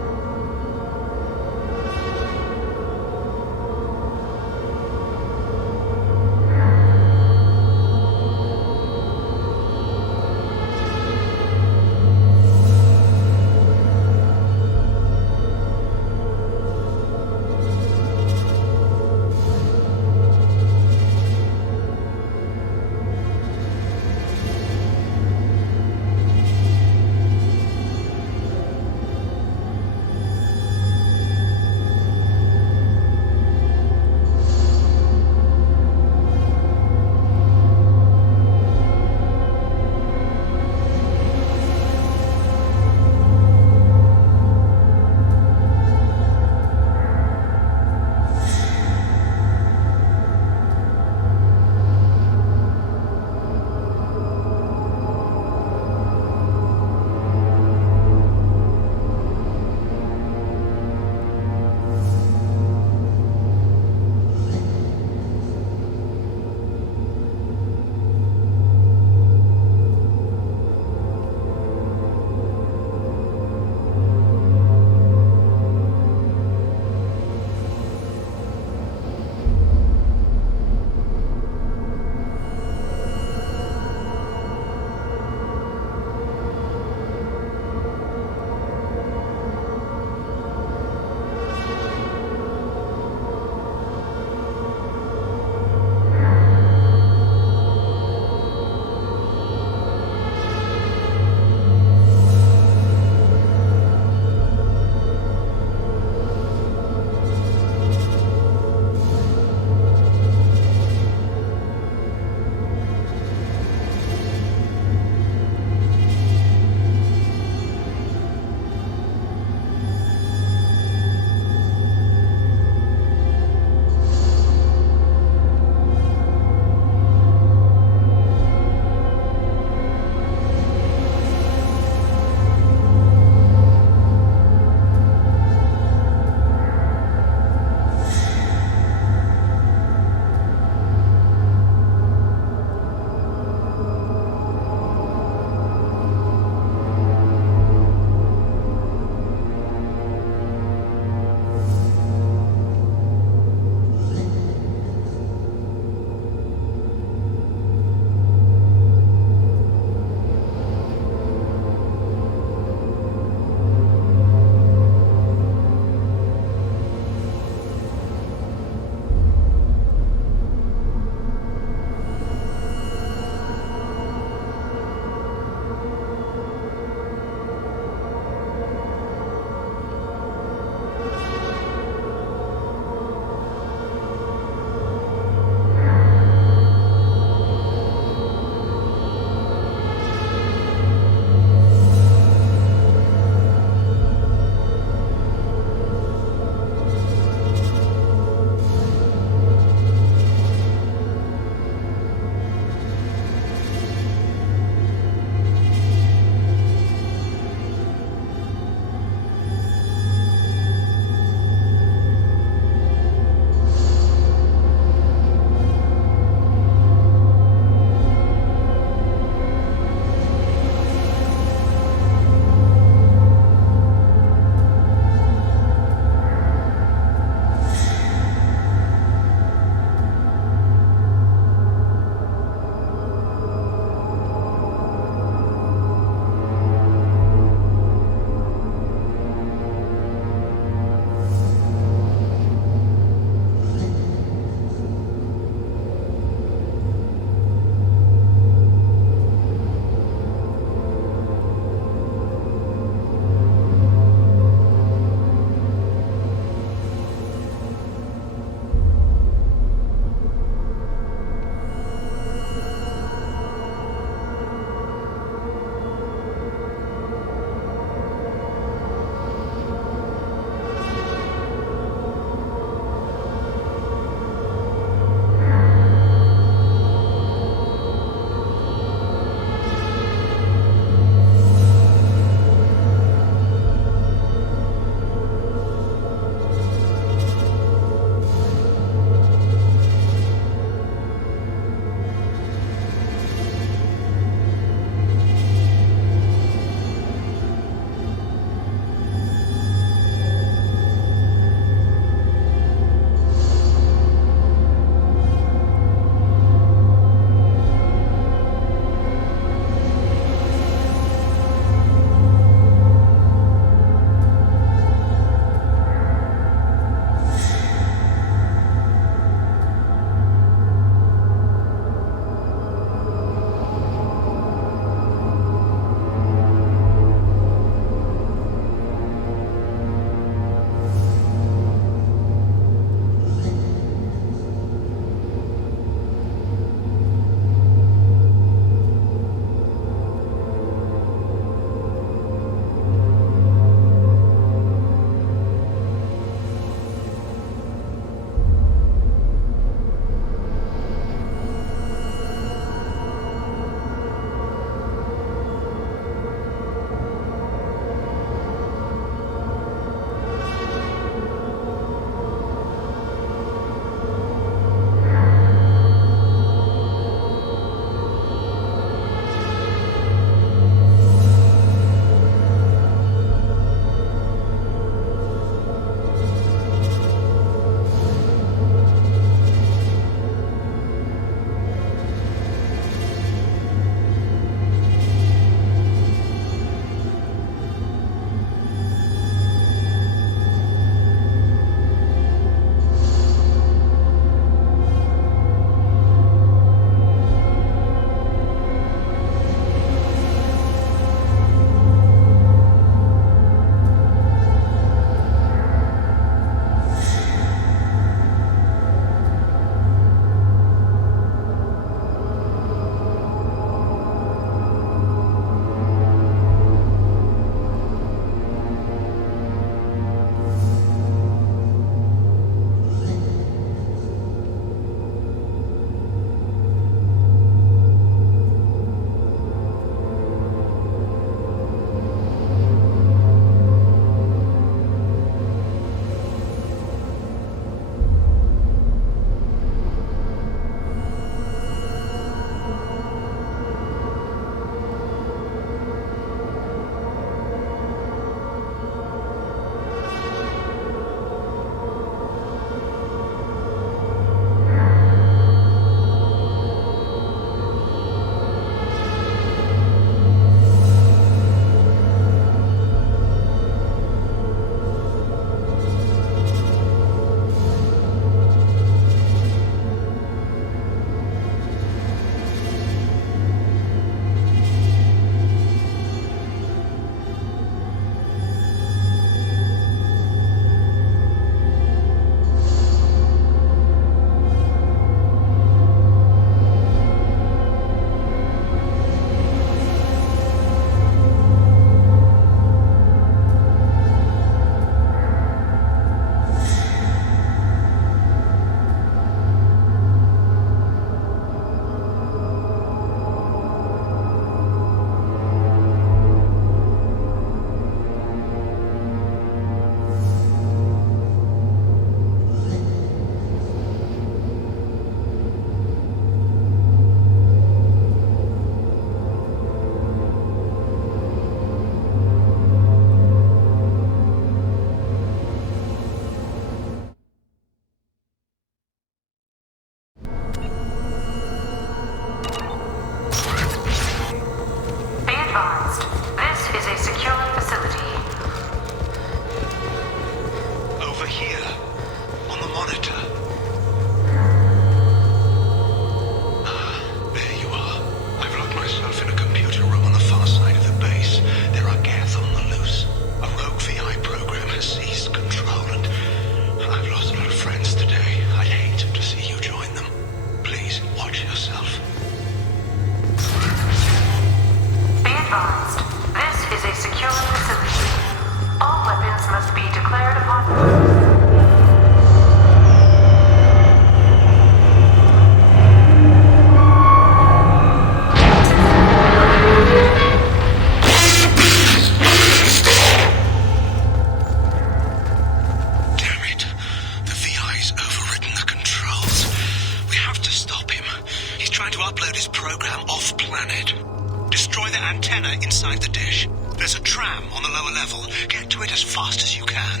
to it as fast as you can.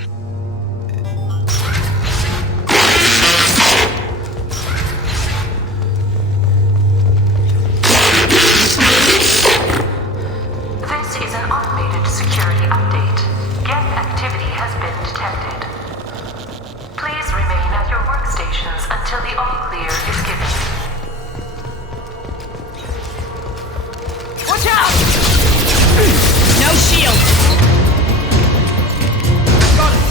This is an automated security update. Gang activity has been detected. Please remain at your workstations until the all-clear is given. Watch out! No shield! Got it!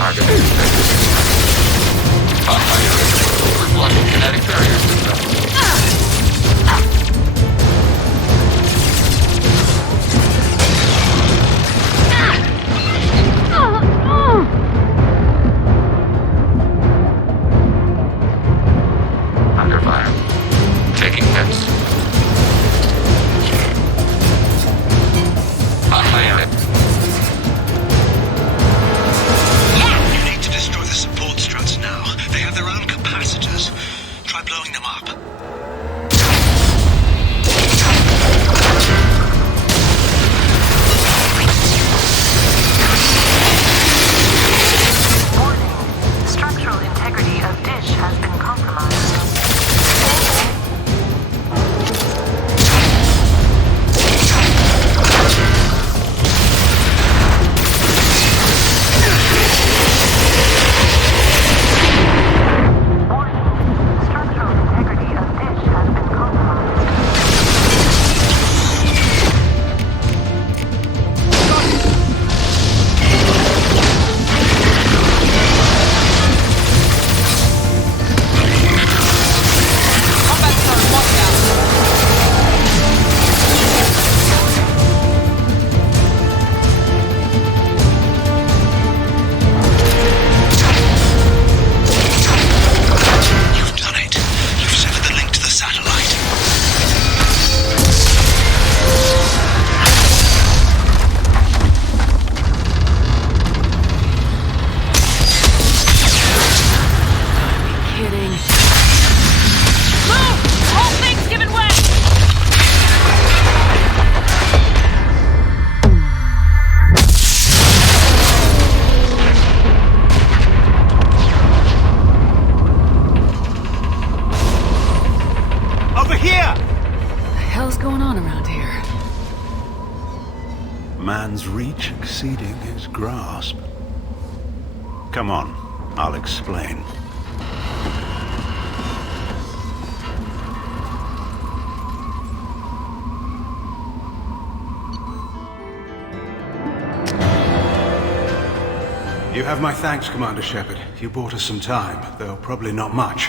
Target detected. We're flushing kinetic barrier system. Under fire. Taking hits. Hot-handed. You need to destroy the support struts now. They have their own capacitors. Try blowing them up. Warning. Structural integrity of dish has been compromised. Structural integrity of dish has man's reach exceeding his grasp. Come on, I'll explain. You have my thanks, Commander Shepard. You bought us some time, though probably not much.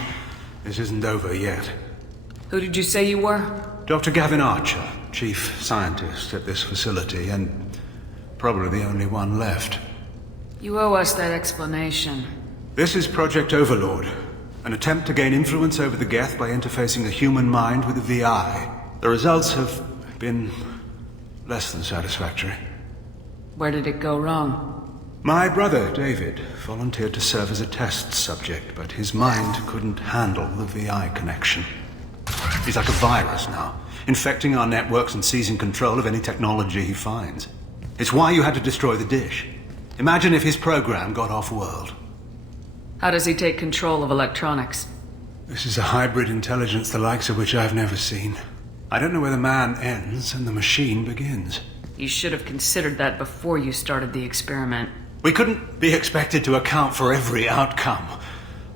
This isn't over yet. Who did you say you were? Dr. Gavin Archer, chief scientist at this facility, and probably the only one left. You owe us that explanation. This is Project Overlord, an attempt to gain influence over the Geth by interfacing a human mind with a VI. The results have been less than satisfactory. Where did it go wrong? My brother, David, volunteered to serve as a test subject, but his mind couldn't handle the VI connection. He's like a virus now, infecting our networks and seizing control of any technology he finds. It's why you had to destroy the dish. Imagine if his program got off-world. How does he take control of electronics? This is a hybrid intelligence the likes of which I've never seen. I don't know where the man ends and the machine begins. You should have considered that before you started the experiment. We couldn't be expected to account for every outcome.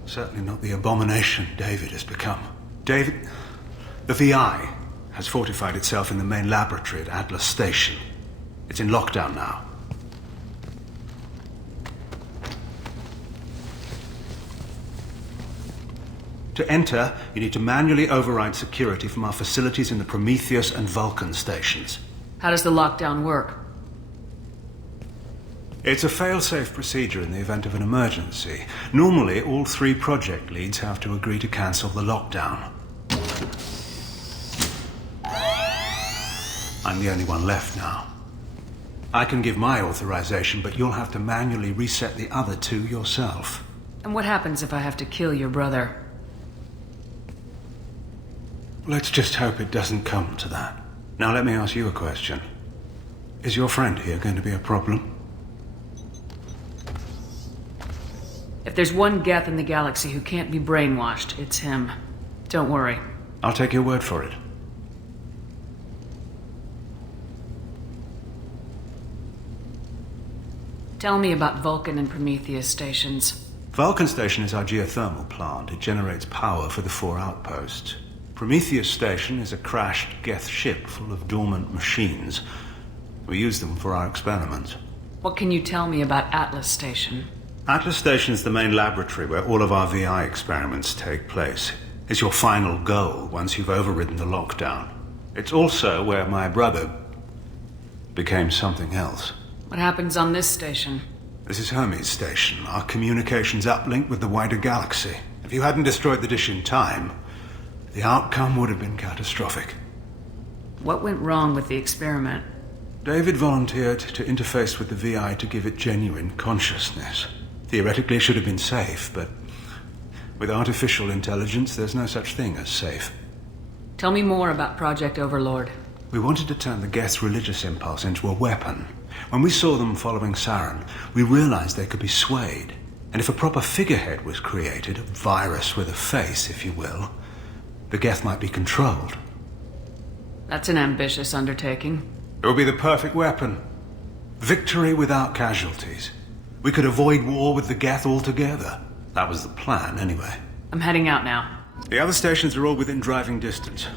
Certainly not the abomination David has become. David... The VI has fortified itself in the main laboratory at Atlas Station. It's in lockdown now. To enter, you need to manually override security from our facilities in the Prometheus and Vulcan stations. How does the lockdown work? It's a fail-safe procedure in the event of an emergency. Normally, all 3 project leads have to agree to cancel the lockdown. I'm the only one left now. I can give my authorization, but you'll have to manually reset the other 2 yourself. And what happens if I have to kill your brother? Let's just hope it doesn't come to that. Now let me ask you a question. Is your friend here going to be a problem? If there's one Geth in the galaxy who can't be brainwashed, it's him. Don't worry. I'll take your word for it. Tell me about Vulcan and Prometheus stations. Vulcan Station is our geothermal plant. It generates power for the 4 outposts. Prometheus Station is a crashed Geth ship full of dormant machines. We use them for our experiments. What can you tell me about Atlas Station? Atlas Station is the main laboratory where all of our VI experiments take place. It's your final goal once you've overridden the lockdown. It's also where my brother became something else. What happens on this station? This is Hermes Station, our communications uplink with the wider galaxy. If you hadn't destroyed the dish in time, the outcome would have been catastrophic. What went wrong with the experiment? David volunteered to interface with the VI to give it genuine consciousness. Theoretically, it should have been safe, but with artificial intelligence, there's no such thing as safe. Tell me more about Project Overlord. We wanted to turn the Geth's religious impulse into a weapon. When we saw them following Saren, we realized they could be swayed. And if a proper figurehead was created, a virus with a face, if you will, the Geth might be controlled. That's an ambitious undertaking. It would be the perfect weapon. Victory without casualties. We could avoid war with the Geth altogether. That was the plan, anyway. I'm heading out now. The other stations are all within driving distance.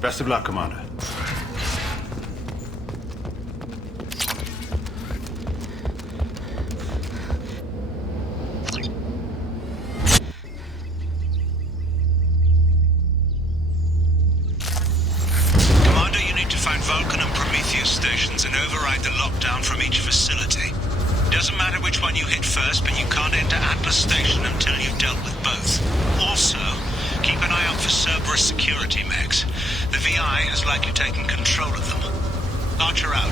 Best of luck, Commander. Commander, you need to find Vulcan and Prometheus stations and override the lockdown from each facility. Doesn't matter which one you hit first, but you can't enter Atlas Station until you've dealt with both. Also, keep an eye out for Cerberus security mechs. The VI has likely taken control of them. Archer out.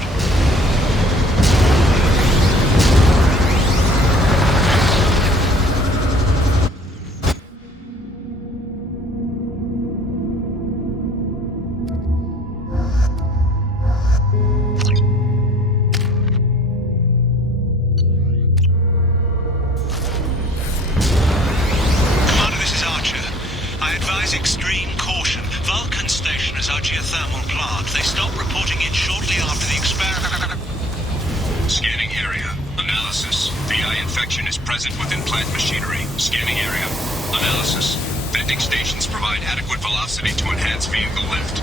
Extreme caution. Vulcan Station is our geothermal plant. They stopped reporting in shortly after the experiment. Scanning area. Analysis. VI infection is present within plant machinery. Scanning area. Analysis. Venting stations provide adequate velocity to enhance vehicle lift.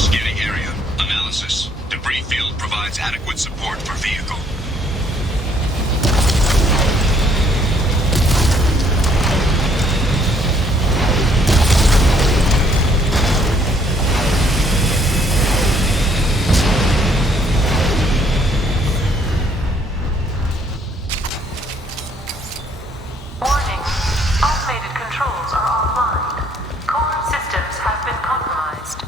Scanning area. Analysis. Debris field provides adequate support for vehicle. Warning. Automated controls are offline. Core systems have been compromised.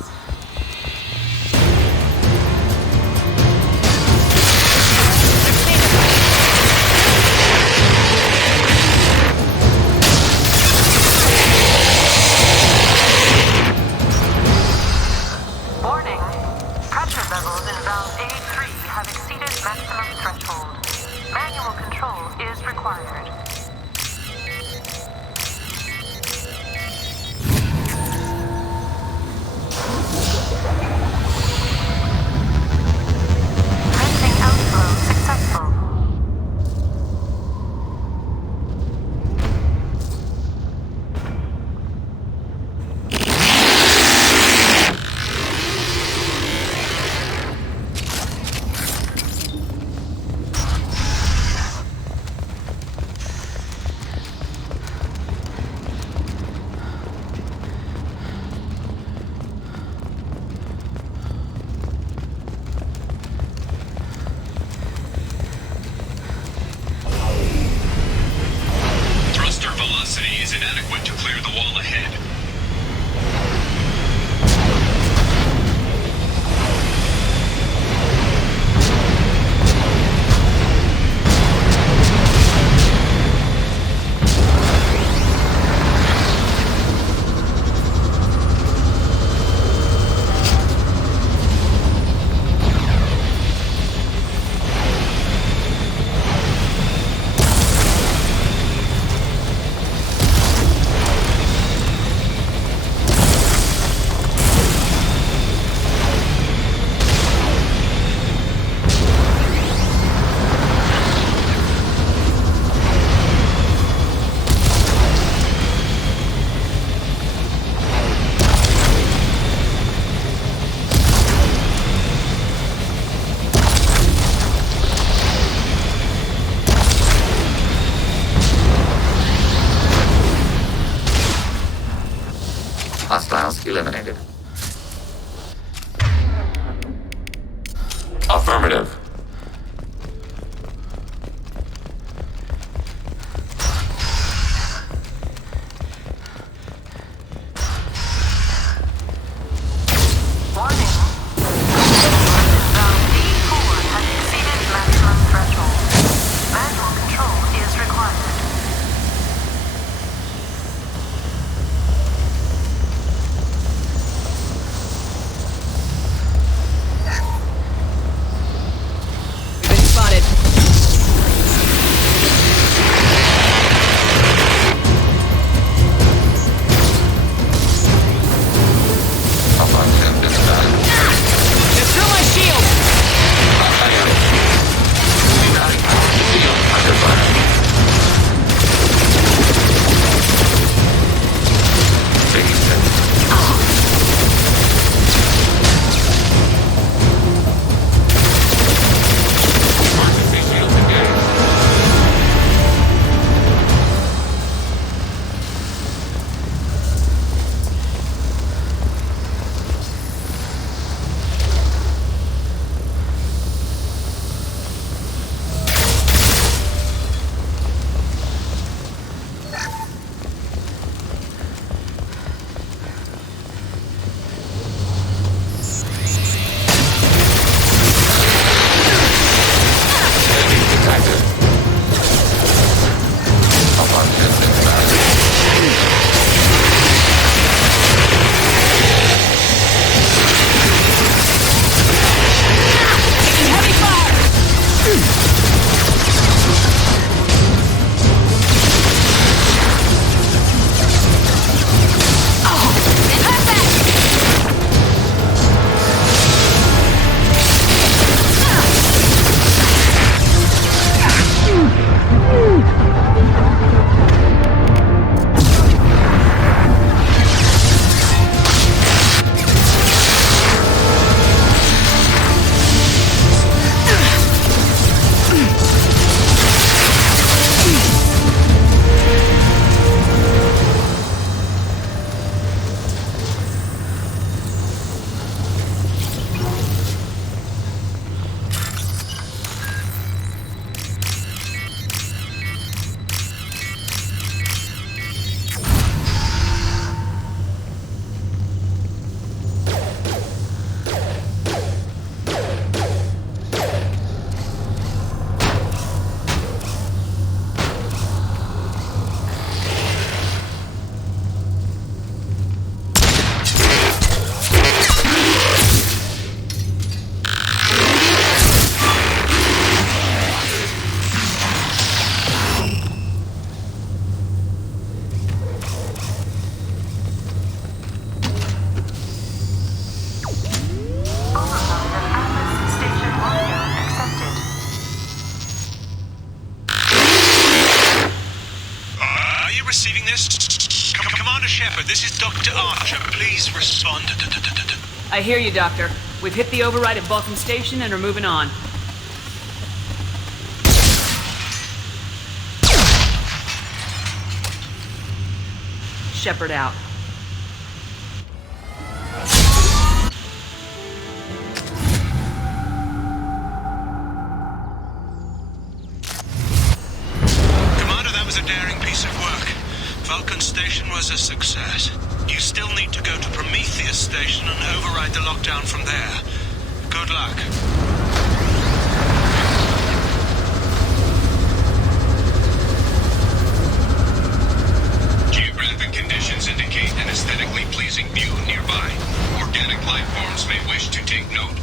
Warning. Pressure levels in valve A3 have exceeded maximum threshold. Manual control is required. Venting outflow successful. Thruster velocity is inadequate to clear the wall ahead. Hostiles eliminated. Affirmative. Warning. Valve D4 has exceeded maximum threshold. Manual control is required. receiving this? Commander Shepard, this is Dr. Archer. Please respond. I hear you, Doctor. We've hit the override at Vulcan Station and are moving on. Shepard out. Commander, that was a daring piece of work. Vulcan Station was a success. You still need to go to Prometheus Station and override the lockdown from there. Good luck. Geographic conditions indicate an aesthetically pleasing view nearby. Organic life forms may wish to take note.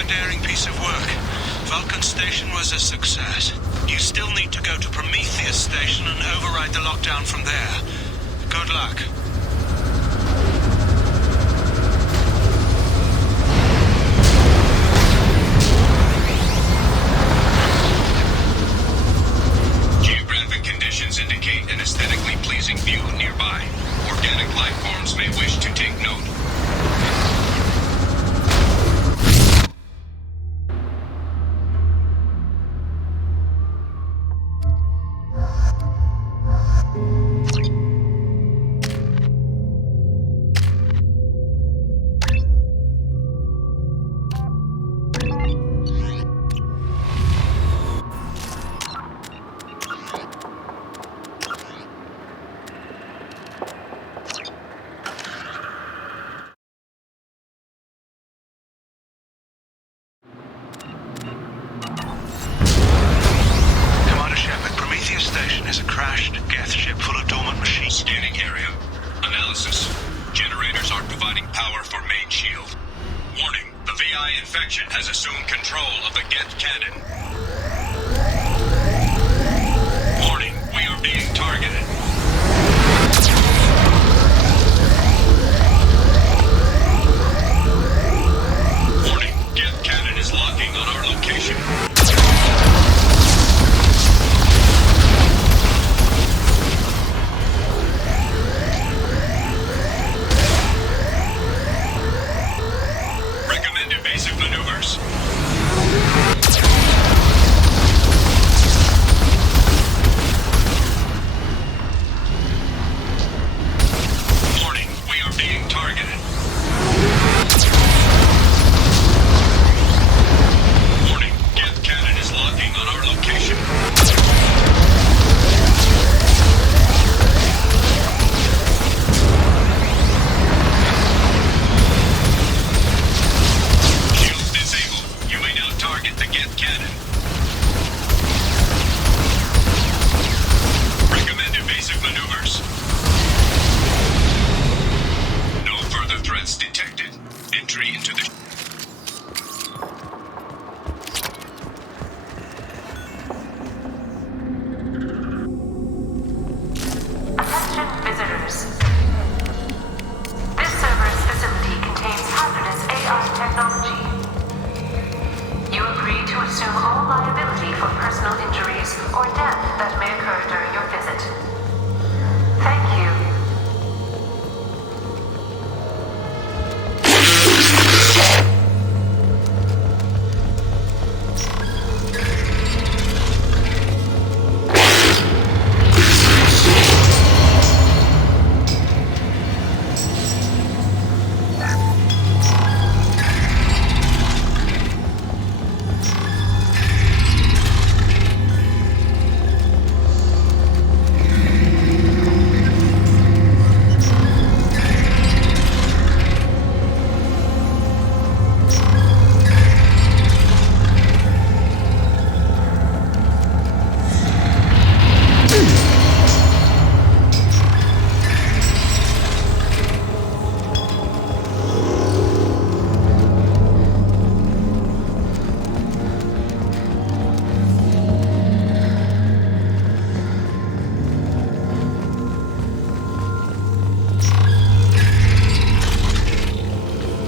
a daring piece of work. Vulcan Station was a success. You still need to go to Prometheus Station and override the lockdown from there. Good luck. Geographic conditions indicate an aesthetically pleasing view nearby. Organic life forms may wish to take note. Commander Shepard, Prometheus Station is a crashed Geth ship full of dormant machines. Scanning area. Analysis. Generators are providing power for main shield. Warning, the VI infection has assumed control of the Geth cannon. Warning, we are being targeted. Warning, Geth cannon is locking on our location. Recommend evasive maneuvers. Warning, we are being targeted. Warning, Geth cannon is locking on our location. Shields disabled. You may now target the Geth cannon. Recommend evasive maneuvers. No further threats detected. Entry into the... Attention visitors. This server's facility contains hazardous AI technology. You agree to assume all liability for personal injuries or death that may occur during your visit. Thank you.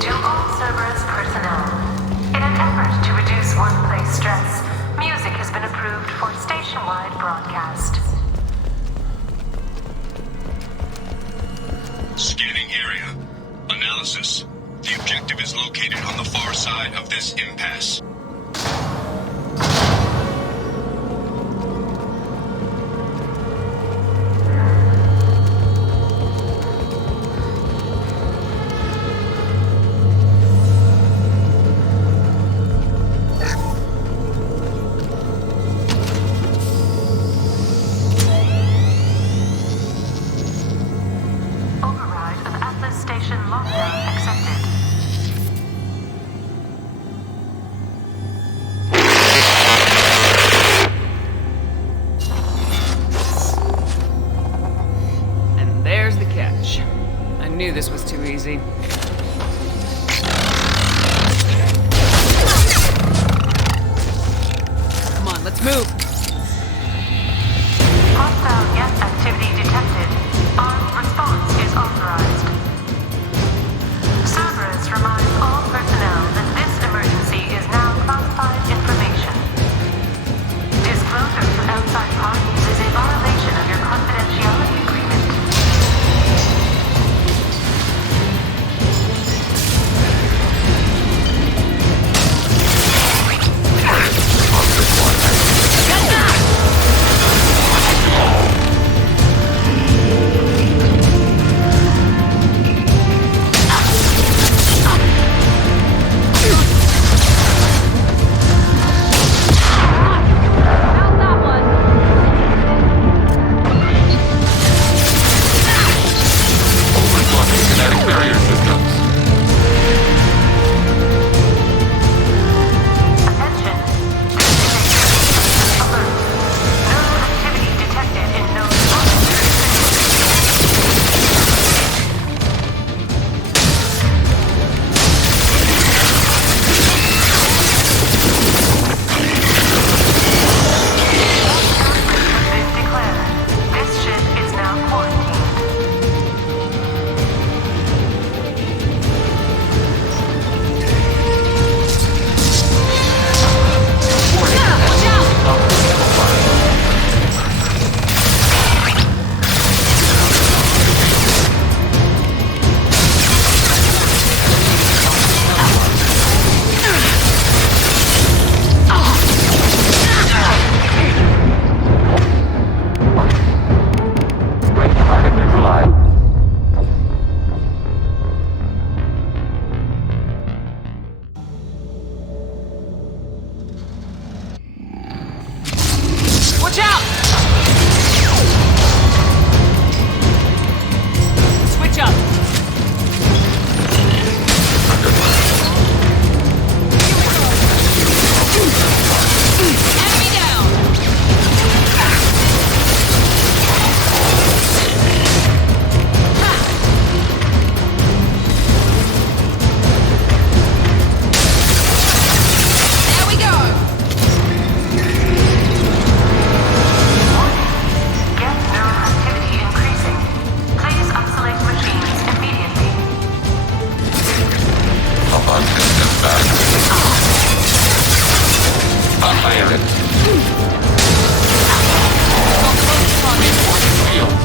To all Cerberus personnel, in an effort to reduce workplace stress, music has been approved for station-wide broadcast. Scanning area. Analysis. The objective is located on the far side of this impasse. Override of Atlas Station lockdown accepted. And there's the catch. I knew this was too easy. Move. Hostile guest activity detected. Armed response is authorized. Cerberus reminds all personnel that this emergency is now classified information. Disclosure to outside parties is a violation of your confidentiality agreement. Kinetic barrier systems. Attention. Alert. No activity detected in node 1. Declared. This ship is now quarantined. Target neutralized. Watch out! Switch up. Enemy down. There we go. Get neural activity increasing. Please isolate machines immediately. Hubbard systems back. Unfired. Reinforcing shields.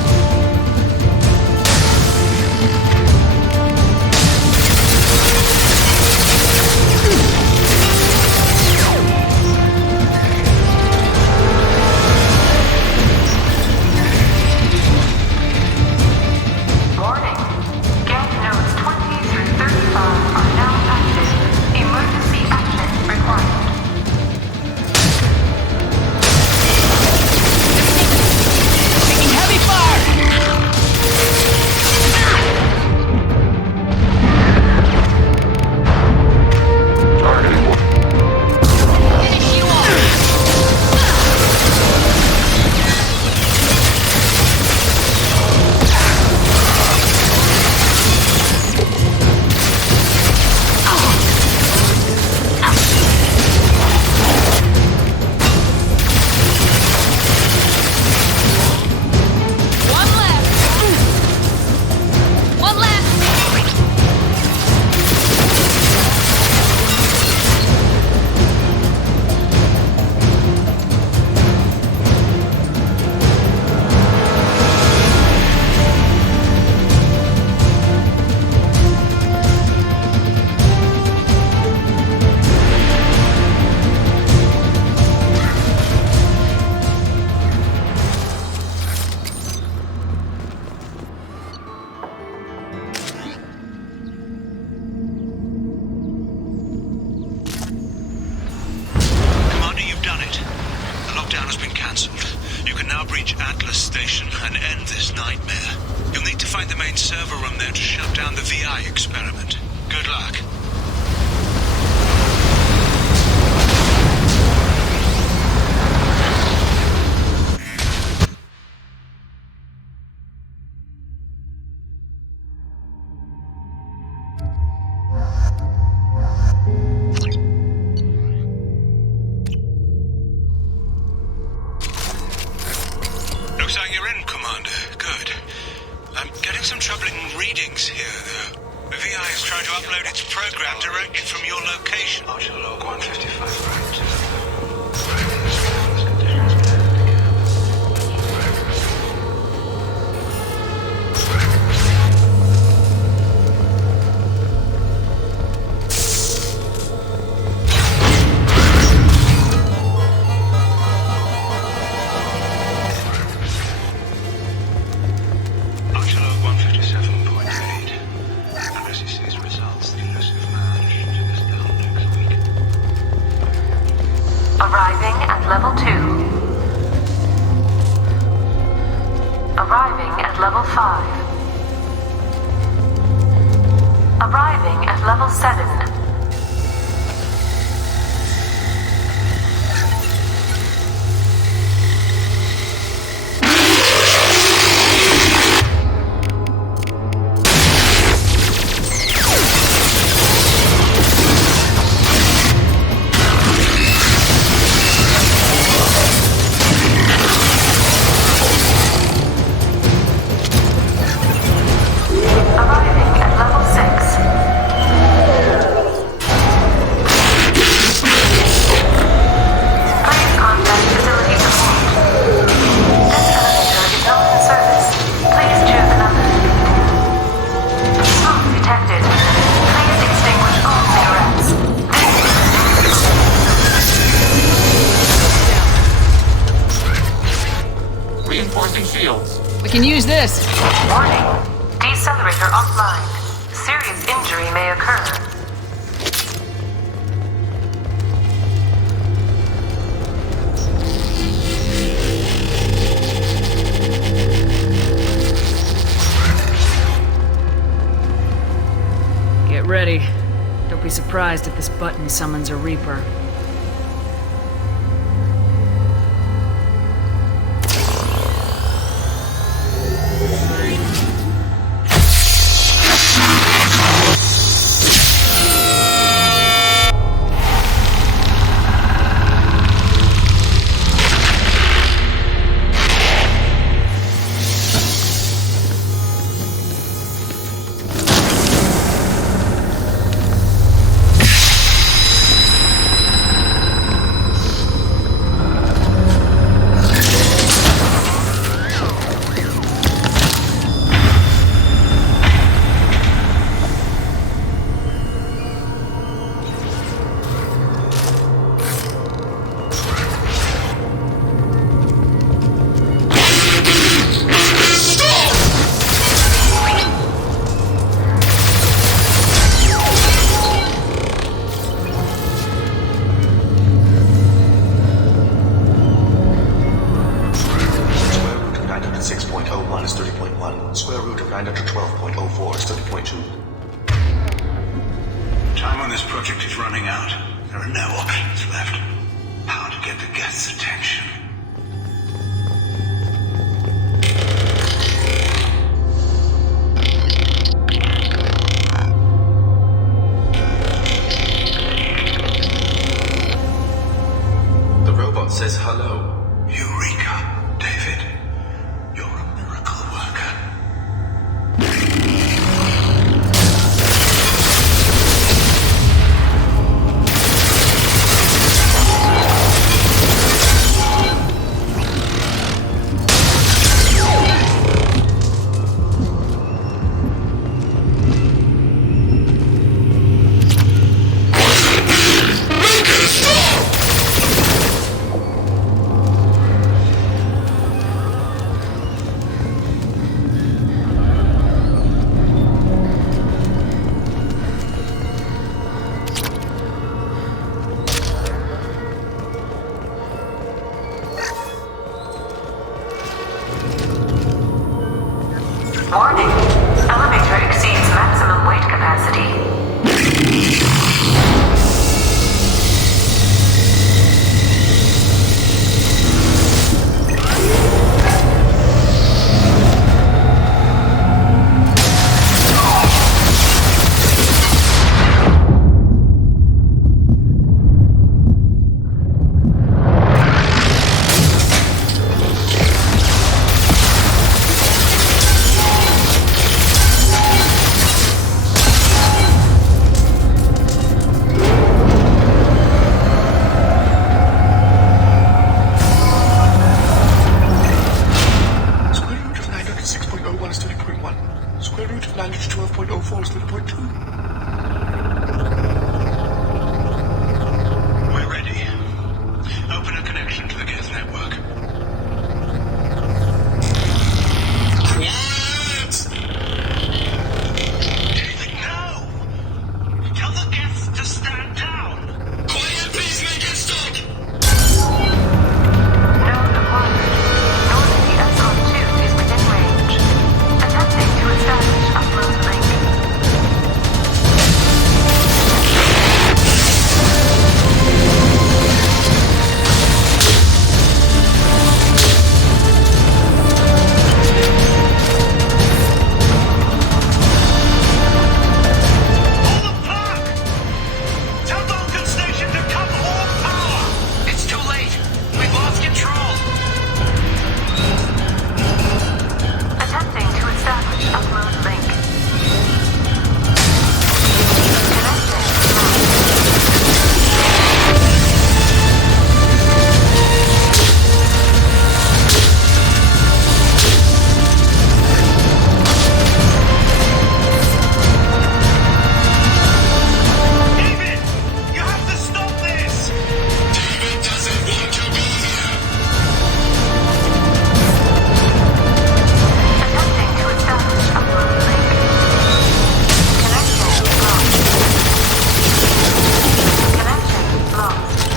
Warning. Get nodes 20 through 35 are now active. Emergency action required. Taking heavy fire. Targeting. Finish you off. One left. One left. Commander, you've done it. The lockdown has been cancelled. You can now breach Atlas Station and end this nightmare. You'll need to find the main server room there to shut down the VI experiment. Good luck. some troubling readings here, though. The VI is trying to upload its program directly from your location. Ultra log 155, right? Arriving at level 2. Arriving at level 5. Arriving at level 7. We can use this. Warning. Decelerator offline. Serious injury may occur. Get ready. Don't be surprised if this button summons a Reaper. Square root of 912.04 is 30.2. Time on this project is running out. There are no options left. How to get the guests' attention. The robot says hello. Eureka, David. You're a miracle worker. Warning. Elevator exceeds maximum weight capacity. Square root of 912.04 is 30.2. We're ready. Open a connection to the Geth network. Quiet! David, no! Tell the Geth to stand down! Quiet, please make it stop! Node acquired. Normandy SR2 is within range. Attempting to establish upload link. Tell Vulcan Station to cut all power! It's too late. We've lost control. Attempting to establish upload link. David! You have to stop this! David doesn't want to be here. Attempting to establish upload link. Connection lost. Connection lost.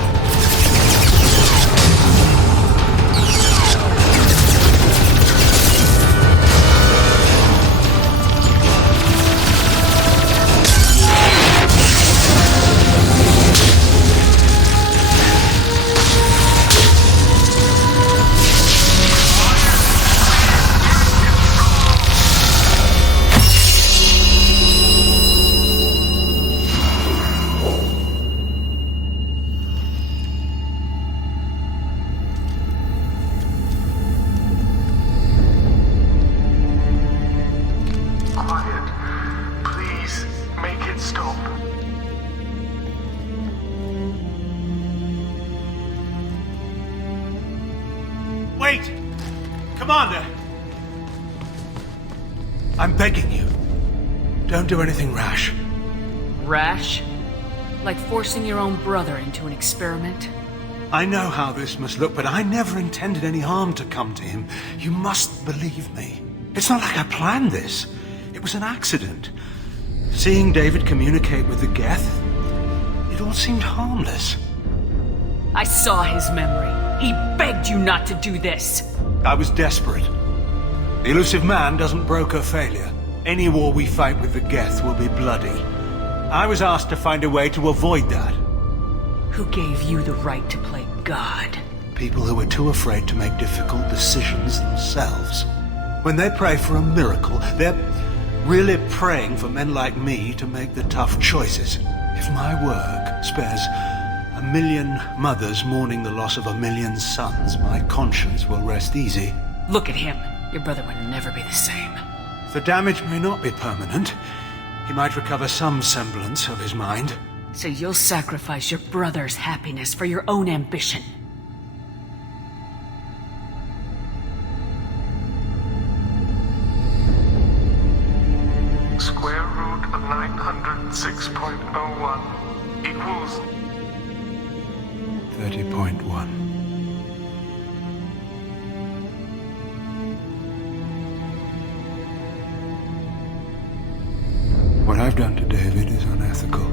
Quiet. Please, make it stop. Wait! Commander! I'm begging you. Don't do anything rash. Rash? Like forcing your own brother into an experiment? I know how this must look, but I never intended any harm to come to him. You must believe me. It's not like I planned this. It was an accident. Seeing David communicate with the Geth, it all seemed harmless. I saw his memory. He begged you not to do this. I was desperate. The elusive man doesn't broker failure. Any war we fight with the Geth will be bloody. I was asked to find a way to avoid that. Who gave you the right to play God? People who are too afraid to make difficult decisions themselves. When they pray for a miracle, they're really praying for men like me to make the tough choices. If my work spares 1 million mothers mourning the loss of 1 million sons, my conscience will rest easy. Look at him. Your brother would never be the same. The damage may not be permanent. He might recover some semblance of his mind. So you'll sacrifice your brother's happiness for your own ambition. Square root of 906.01 equals 30.1. What I've done to David is unethical.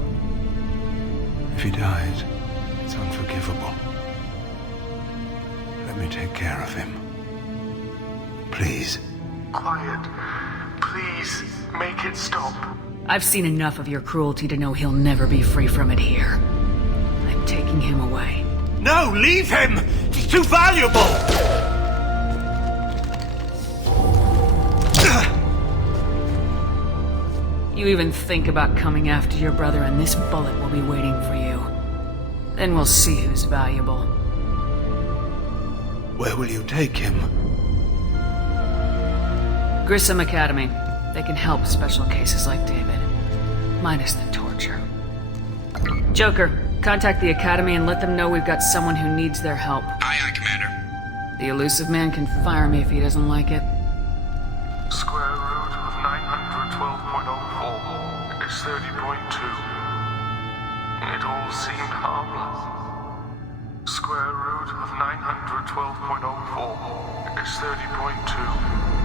If he dies, it's unforgivable. Let me take care of him. Please. quiet. Please, make it stop. I've seen enough of your cruelty to know he'll never be free from it here. I'm taking him away. No, leave him! He's too valuable! You even think about coming after your brother and this bullet will be waiting for you. Then we'll see who's valuable. Where will you take him? Grissom Academy. They can help special cases like David. Minus the torture. Joker, contact the Academy and let them know we've got someone who needs their help. Aye, Commander. The elusive man can fire me if he doesn't like it. Square root of is 30.2. It all seemed harmless. Square root of 912.04 is 30.2.